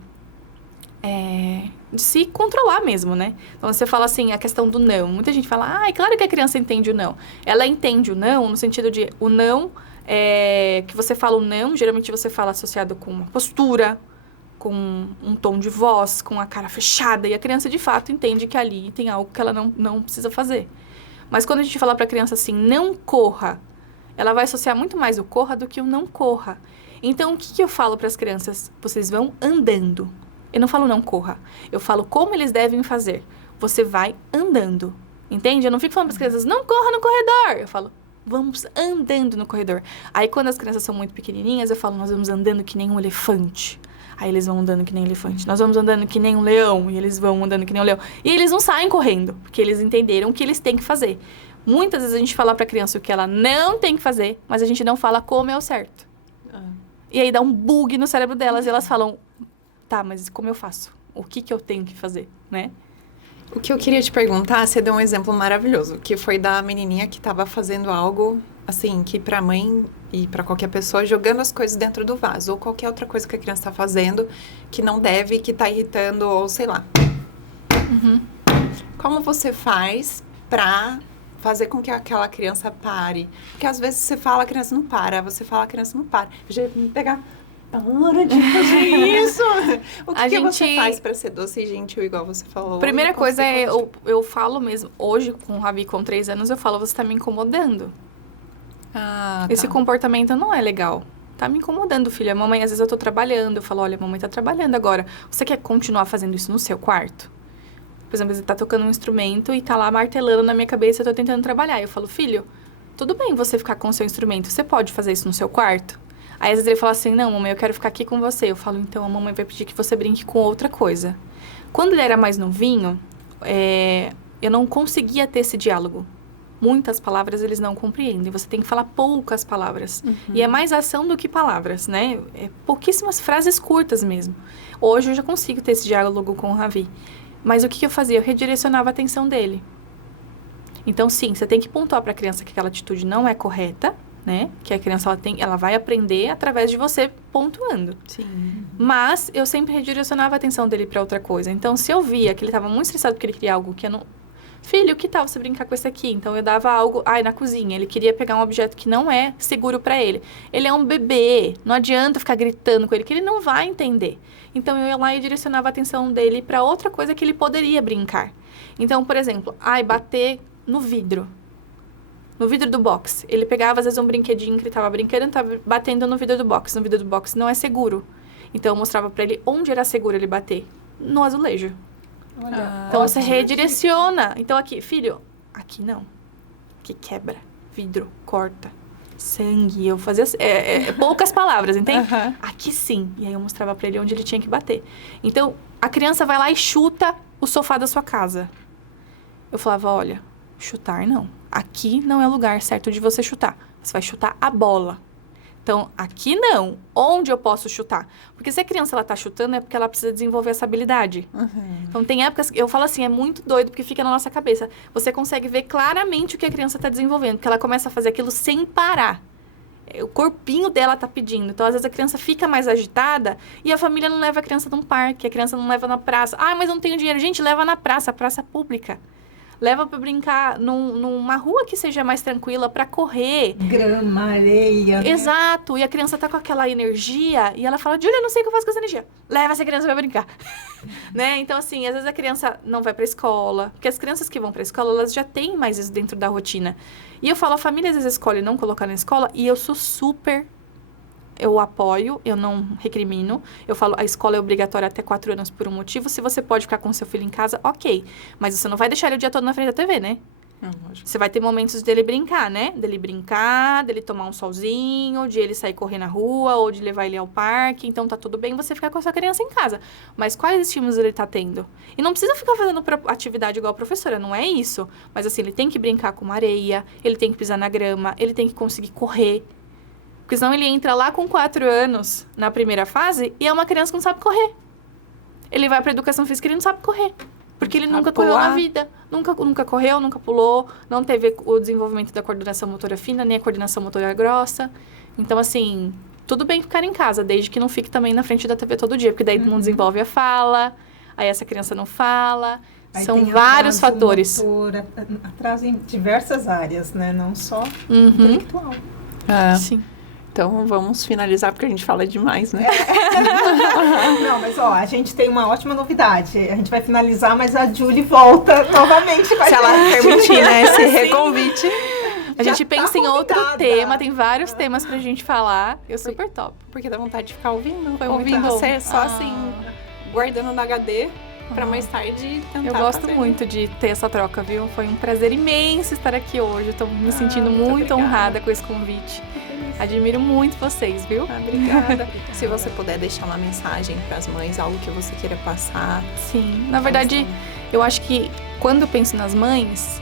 controlar mesmo, né? Então, você fala assim, a questão do não. Muita gente fala, é claro que a criança entende o não. Ela entende o não no sentido de, o não, que você fala o não, geralmente você fala associado com uma postura, com um tom de voz, com a cara fechada, e a criança, de fato, entende que ali tem algo que ela não precisa fazer. Mas quando a gente fala pra criança assim, não corra, ela vai associar muito mais o corra do que o não corra. Então, o que eu falo para as crianças? Vocês vão andando. Eu não falo não corra. Eu falo como eles devem fazer. Você vai andando. Entende? Eu não fico falando para as crianças, não corra no corredor. Eu falo, vamos andando no corredor. Aí, quando as crianças são muito pequenininhas, eu falo, nós vamos andando que nem um elefante. Aí, eles vão andando que nem um elefante. Nós vamos andando que nem um leão. E eles vão andando que nem um leão. E eles não saem correndo, porque eles entenderam o que eles têm que fazer. Muitas vezes a gente fala para a criança o que ela não tem que fazer, mas a gente não fala como é o certo. E aí, dá um bug no cérebro delas e elas falam, tá, mas como eu faço? O que eu tenho que fazer, né? O que eu queria te perguntar, você deu um exemplo maravilhoso, que foi da menininha que estava fazendo algo, assim, que pra mãe e pra qualquer pessoa, jogando as coisas dentro do vaso, ou qualquer outra coisa que a criança tá fazendo, que não deve, que tá irritando, ou sei lá. Uhum. Como você faz pra fazer com que aquela criança pare? Porque às vezes você fala, a criança não para, você fala, a criança não para. Eu já ia me pegar... Para de fazer isso! O que você faz para ser doce e gentil, igual você falou? Primeira coisa é, eu falo mesmo, hoje com o Ravi com 3 anos, eu falo, você tá me incomodando. Esse comportamento não é legal. Tá me incomodando, filha. Mamãe, às vezes eu tô trabalhando, eu falo, olha, mamãe tá trabalhando agora. Você quer continuar fazendo isso no seu quarto? Por exemplo, você tá tocando um instrumento e tá lá martelando na minha cabeça, eu tô tentando trabalhar. Eu falo, filho, tudo bem você ficar com o seu instrumento, você pode fazer isso no seu quarto? Aí, às vezes, ele fala assim, não, mamãe, eu quero ficar aqui com você. Eu falo, então, a mamãe vai pedir que você brinque com outra coisa. Quando ele era mais novinho, eu não conseguia ter esse diálogo. Muitas palavras eles não compreendem. Você tem que falar poucas palavras. Uhum. E é mais ação do que palavras, né? Pouquíssimas frases curtas mesmo. Hoje, eu já consigo ter esse diálogo com o Ravi. Mas o que eu fazia? Eu redirecionava a atenção dele. Então, sim, você tem que pontuar para a criança que aquela atitude não é correta, né? Que a criança ela vai aprender através de você pontuando. Sim. Mas eu sempre redirecionava a atenção dele para outra coisa. Então, se eu via que ele estava muito estressado porque ele queria algo que eu não... Filho, que tal você brincar com esse aqui? Então, eu dava algo... na cozinha. Ele queria pegar um objeto que não é seguro para ele. Ele é um bebê. Não adianta ficar gritando com ele, que ele não vai entender. Então, eu ia lá e direcionava a atenção dele para outra coisa que ele poderia brincar. Então, por exemplo, bater no vidro. No vidro do box. Ele pegava, às vezes, um brinquedinho que ele estava brincando e estava batendo no vidro do box. No vidro do box não é seguro. Então, eu mostrava para ele onde era seguro ele bater. No azulejo. Então, você redireciona. Então, aqui, filho, aqui não. Aqui quebra. Vidro, corta. Sangue. Eu fazia... poucas palavras, entende? Uhum. Aqui sim. E aí, eu mostrava para ele onde ele tinha que bater. Então, a criança vai lá e chuta o sofá da sua casa. Eu falava, olha, chutar não. Aqui não é o lugar certo de você chutar. Você vai chutar a bola. Então, aqui não. Onde eu posso chutar? Porque se a criança ela tá chutando, é porque ela precisa desenvolver essa habilidade. Uhum. Então, tem épocas... Eu falo assim, é muito doido, porque fica na nossa cabeça. Você consegue ver claramente o que a criança tá desenvolvendo. Porque ela começa a fazer aquilo sem parar. O corpinho dela tá pedindo. Então, às vezes, a criança fica mais agitada e a família não leva a criança num parque, a criança não leva na praça. Mas eu não tenho dinheiro. Gente, leva na praça pública. Leva pra brincar numa rua que seja mais tranquila, pra correr. Grama, areia. Exato. E a criança tá com aquela energia e ela fala, Júlia, eu não sei o que eu faço com essa energia. Leva essa criança pra brincar. Né? Então, assim, às vezes a criança não vai pra escola. Porque as crianças que vão pra escola, elas já têm mais isso dentro da rotina. E eu falo, a família às vezes escolhe não colocar na escola e eu sou super eu apoio, eu não recrimino. Eu falo, a escola é obrigatória até 4 anos por um motivo. Se você pode ficar com seu filho em casa, ok. Mas você não vai deixar ele o dia todo na frente da TV, né? Você vai ter momentos dele brincar, né? Dele brincar, dele tomar um solzinho, de ele sair correr na rua, ou de levar ele ao parque. Então, tá tudo bem você ficar com a sua criança em casa. Mas quais estímulos ele tá tendo? E não precisa ficar fazendo atividade igual a professora, não é isso. Mas, assim, ele tem que brincar com uma areia, ele tem que pisar na grama, ele tem que conseguir correr. Porque senão ele entra lá com 4 anos, na primeira fase, e é uma criança que não sabe correr. Ele vai pra educação física e ele não sabe correr. Porque ele nunca correu na vida. Nunca correu, nunca pulou. Não teve o desenvolvimento da coordenação motora fina, nem a coordenação motora grossa. Então, assim, tudo bem ficar em casa, desde que não fique também na frente da TV todo dia. Porque daí não desenvolve a fala, aí essa criança não fala. Aí são vários fatores. Motor, atraso em diversas áreas, né? Não só intelectual. Sim. Então, vamos finalizar, porque a gente fala demais, né? Não, mas ó, a gente tem uma ótima novidade. A gente vai finalizar, mas a Julie volta novamente com a Se gente. ela permitir, né? Esse reconvite. A gente pensa em outro convidada. tema, tem vários temas pra gente falar. Eu super top. Porque dá vontade de ficar ouvindo. Foi ouvindo muito bom. você só assim, guardando no HD, pra mais tarde tentar Eu gosto fazer. muito de ter essa troca, viu? Foi um prazer imenso estar aqui hoje. Eu tô me sentindo muito muito obrigada. honrada com esse convite. Admiro muito vocês, viu? Obrigada. Se você puder deixar uma mensagem para as mães, algo que você queira passar. Sim. Na verdade, eu acho que quando eu penso nas mães,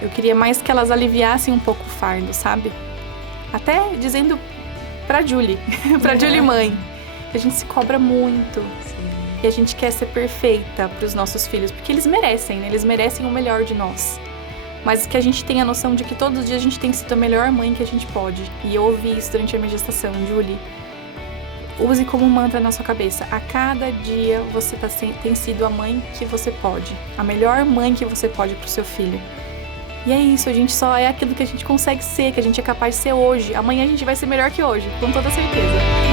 eu queria mais que elas aliviassem um pouco o fardo, sabe? Até dizendo pra Julie, pra Julie mãe, que a gente se cobra muito. E a gente quer ser perfeita pros nossos filhos, porque eles merecem, né? Eles merecem o melhor de nós. Mas que a gente tenha a noção de que todos os dias a gente tem sido a melhor mãe que a gente pode. E eu ouvi isso durante a minha gestação, Julie. Use como mantra na sua cabeça. A cada dia você tem sido a mãe que você pode. A melhor mãe que você pode pro seu filho. E é isso, a gente só é aquilo que a gente consegue ser, que a gente é capaz de ser hoje. Amanhã a gente vai ser melhor que hoje, com toda certeza.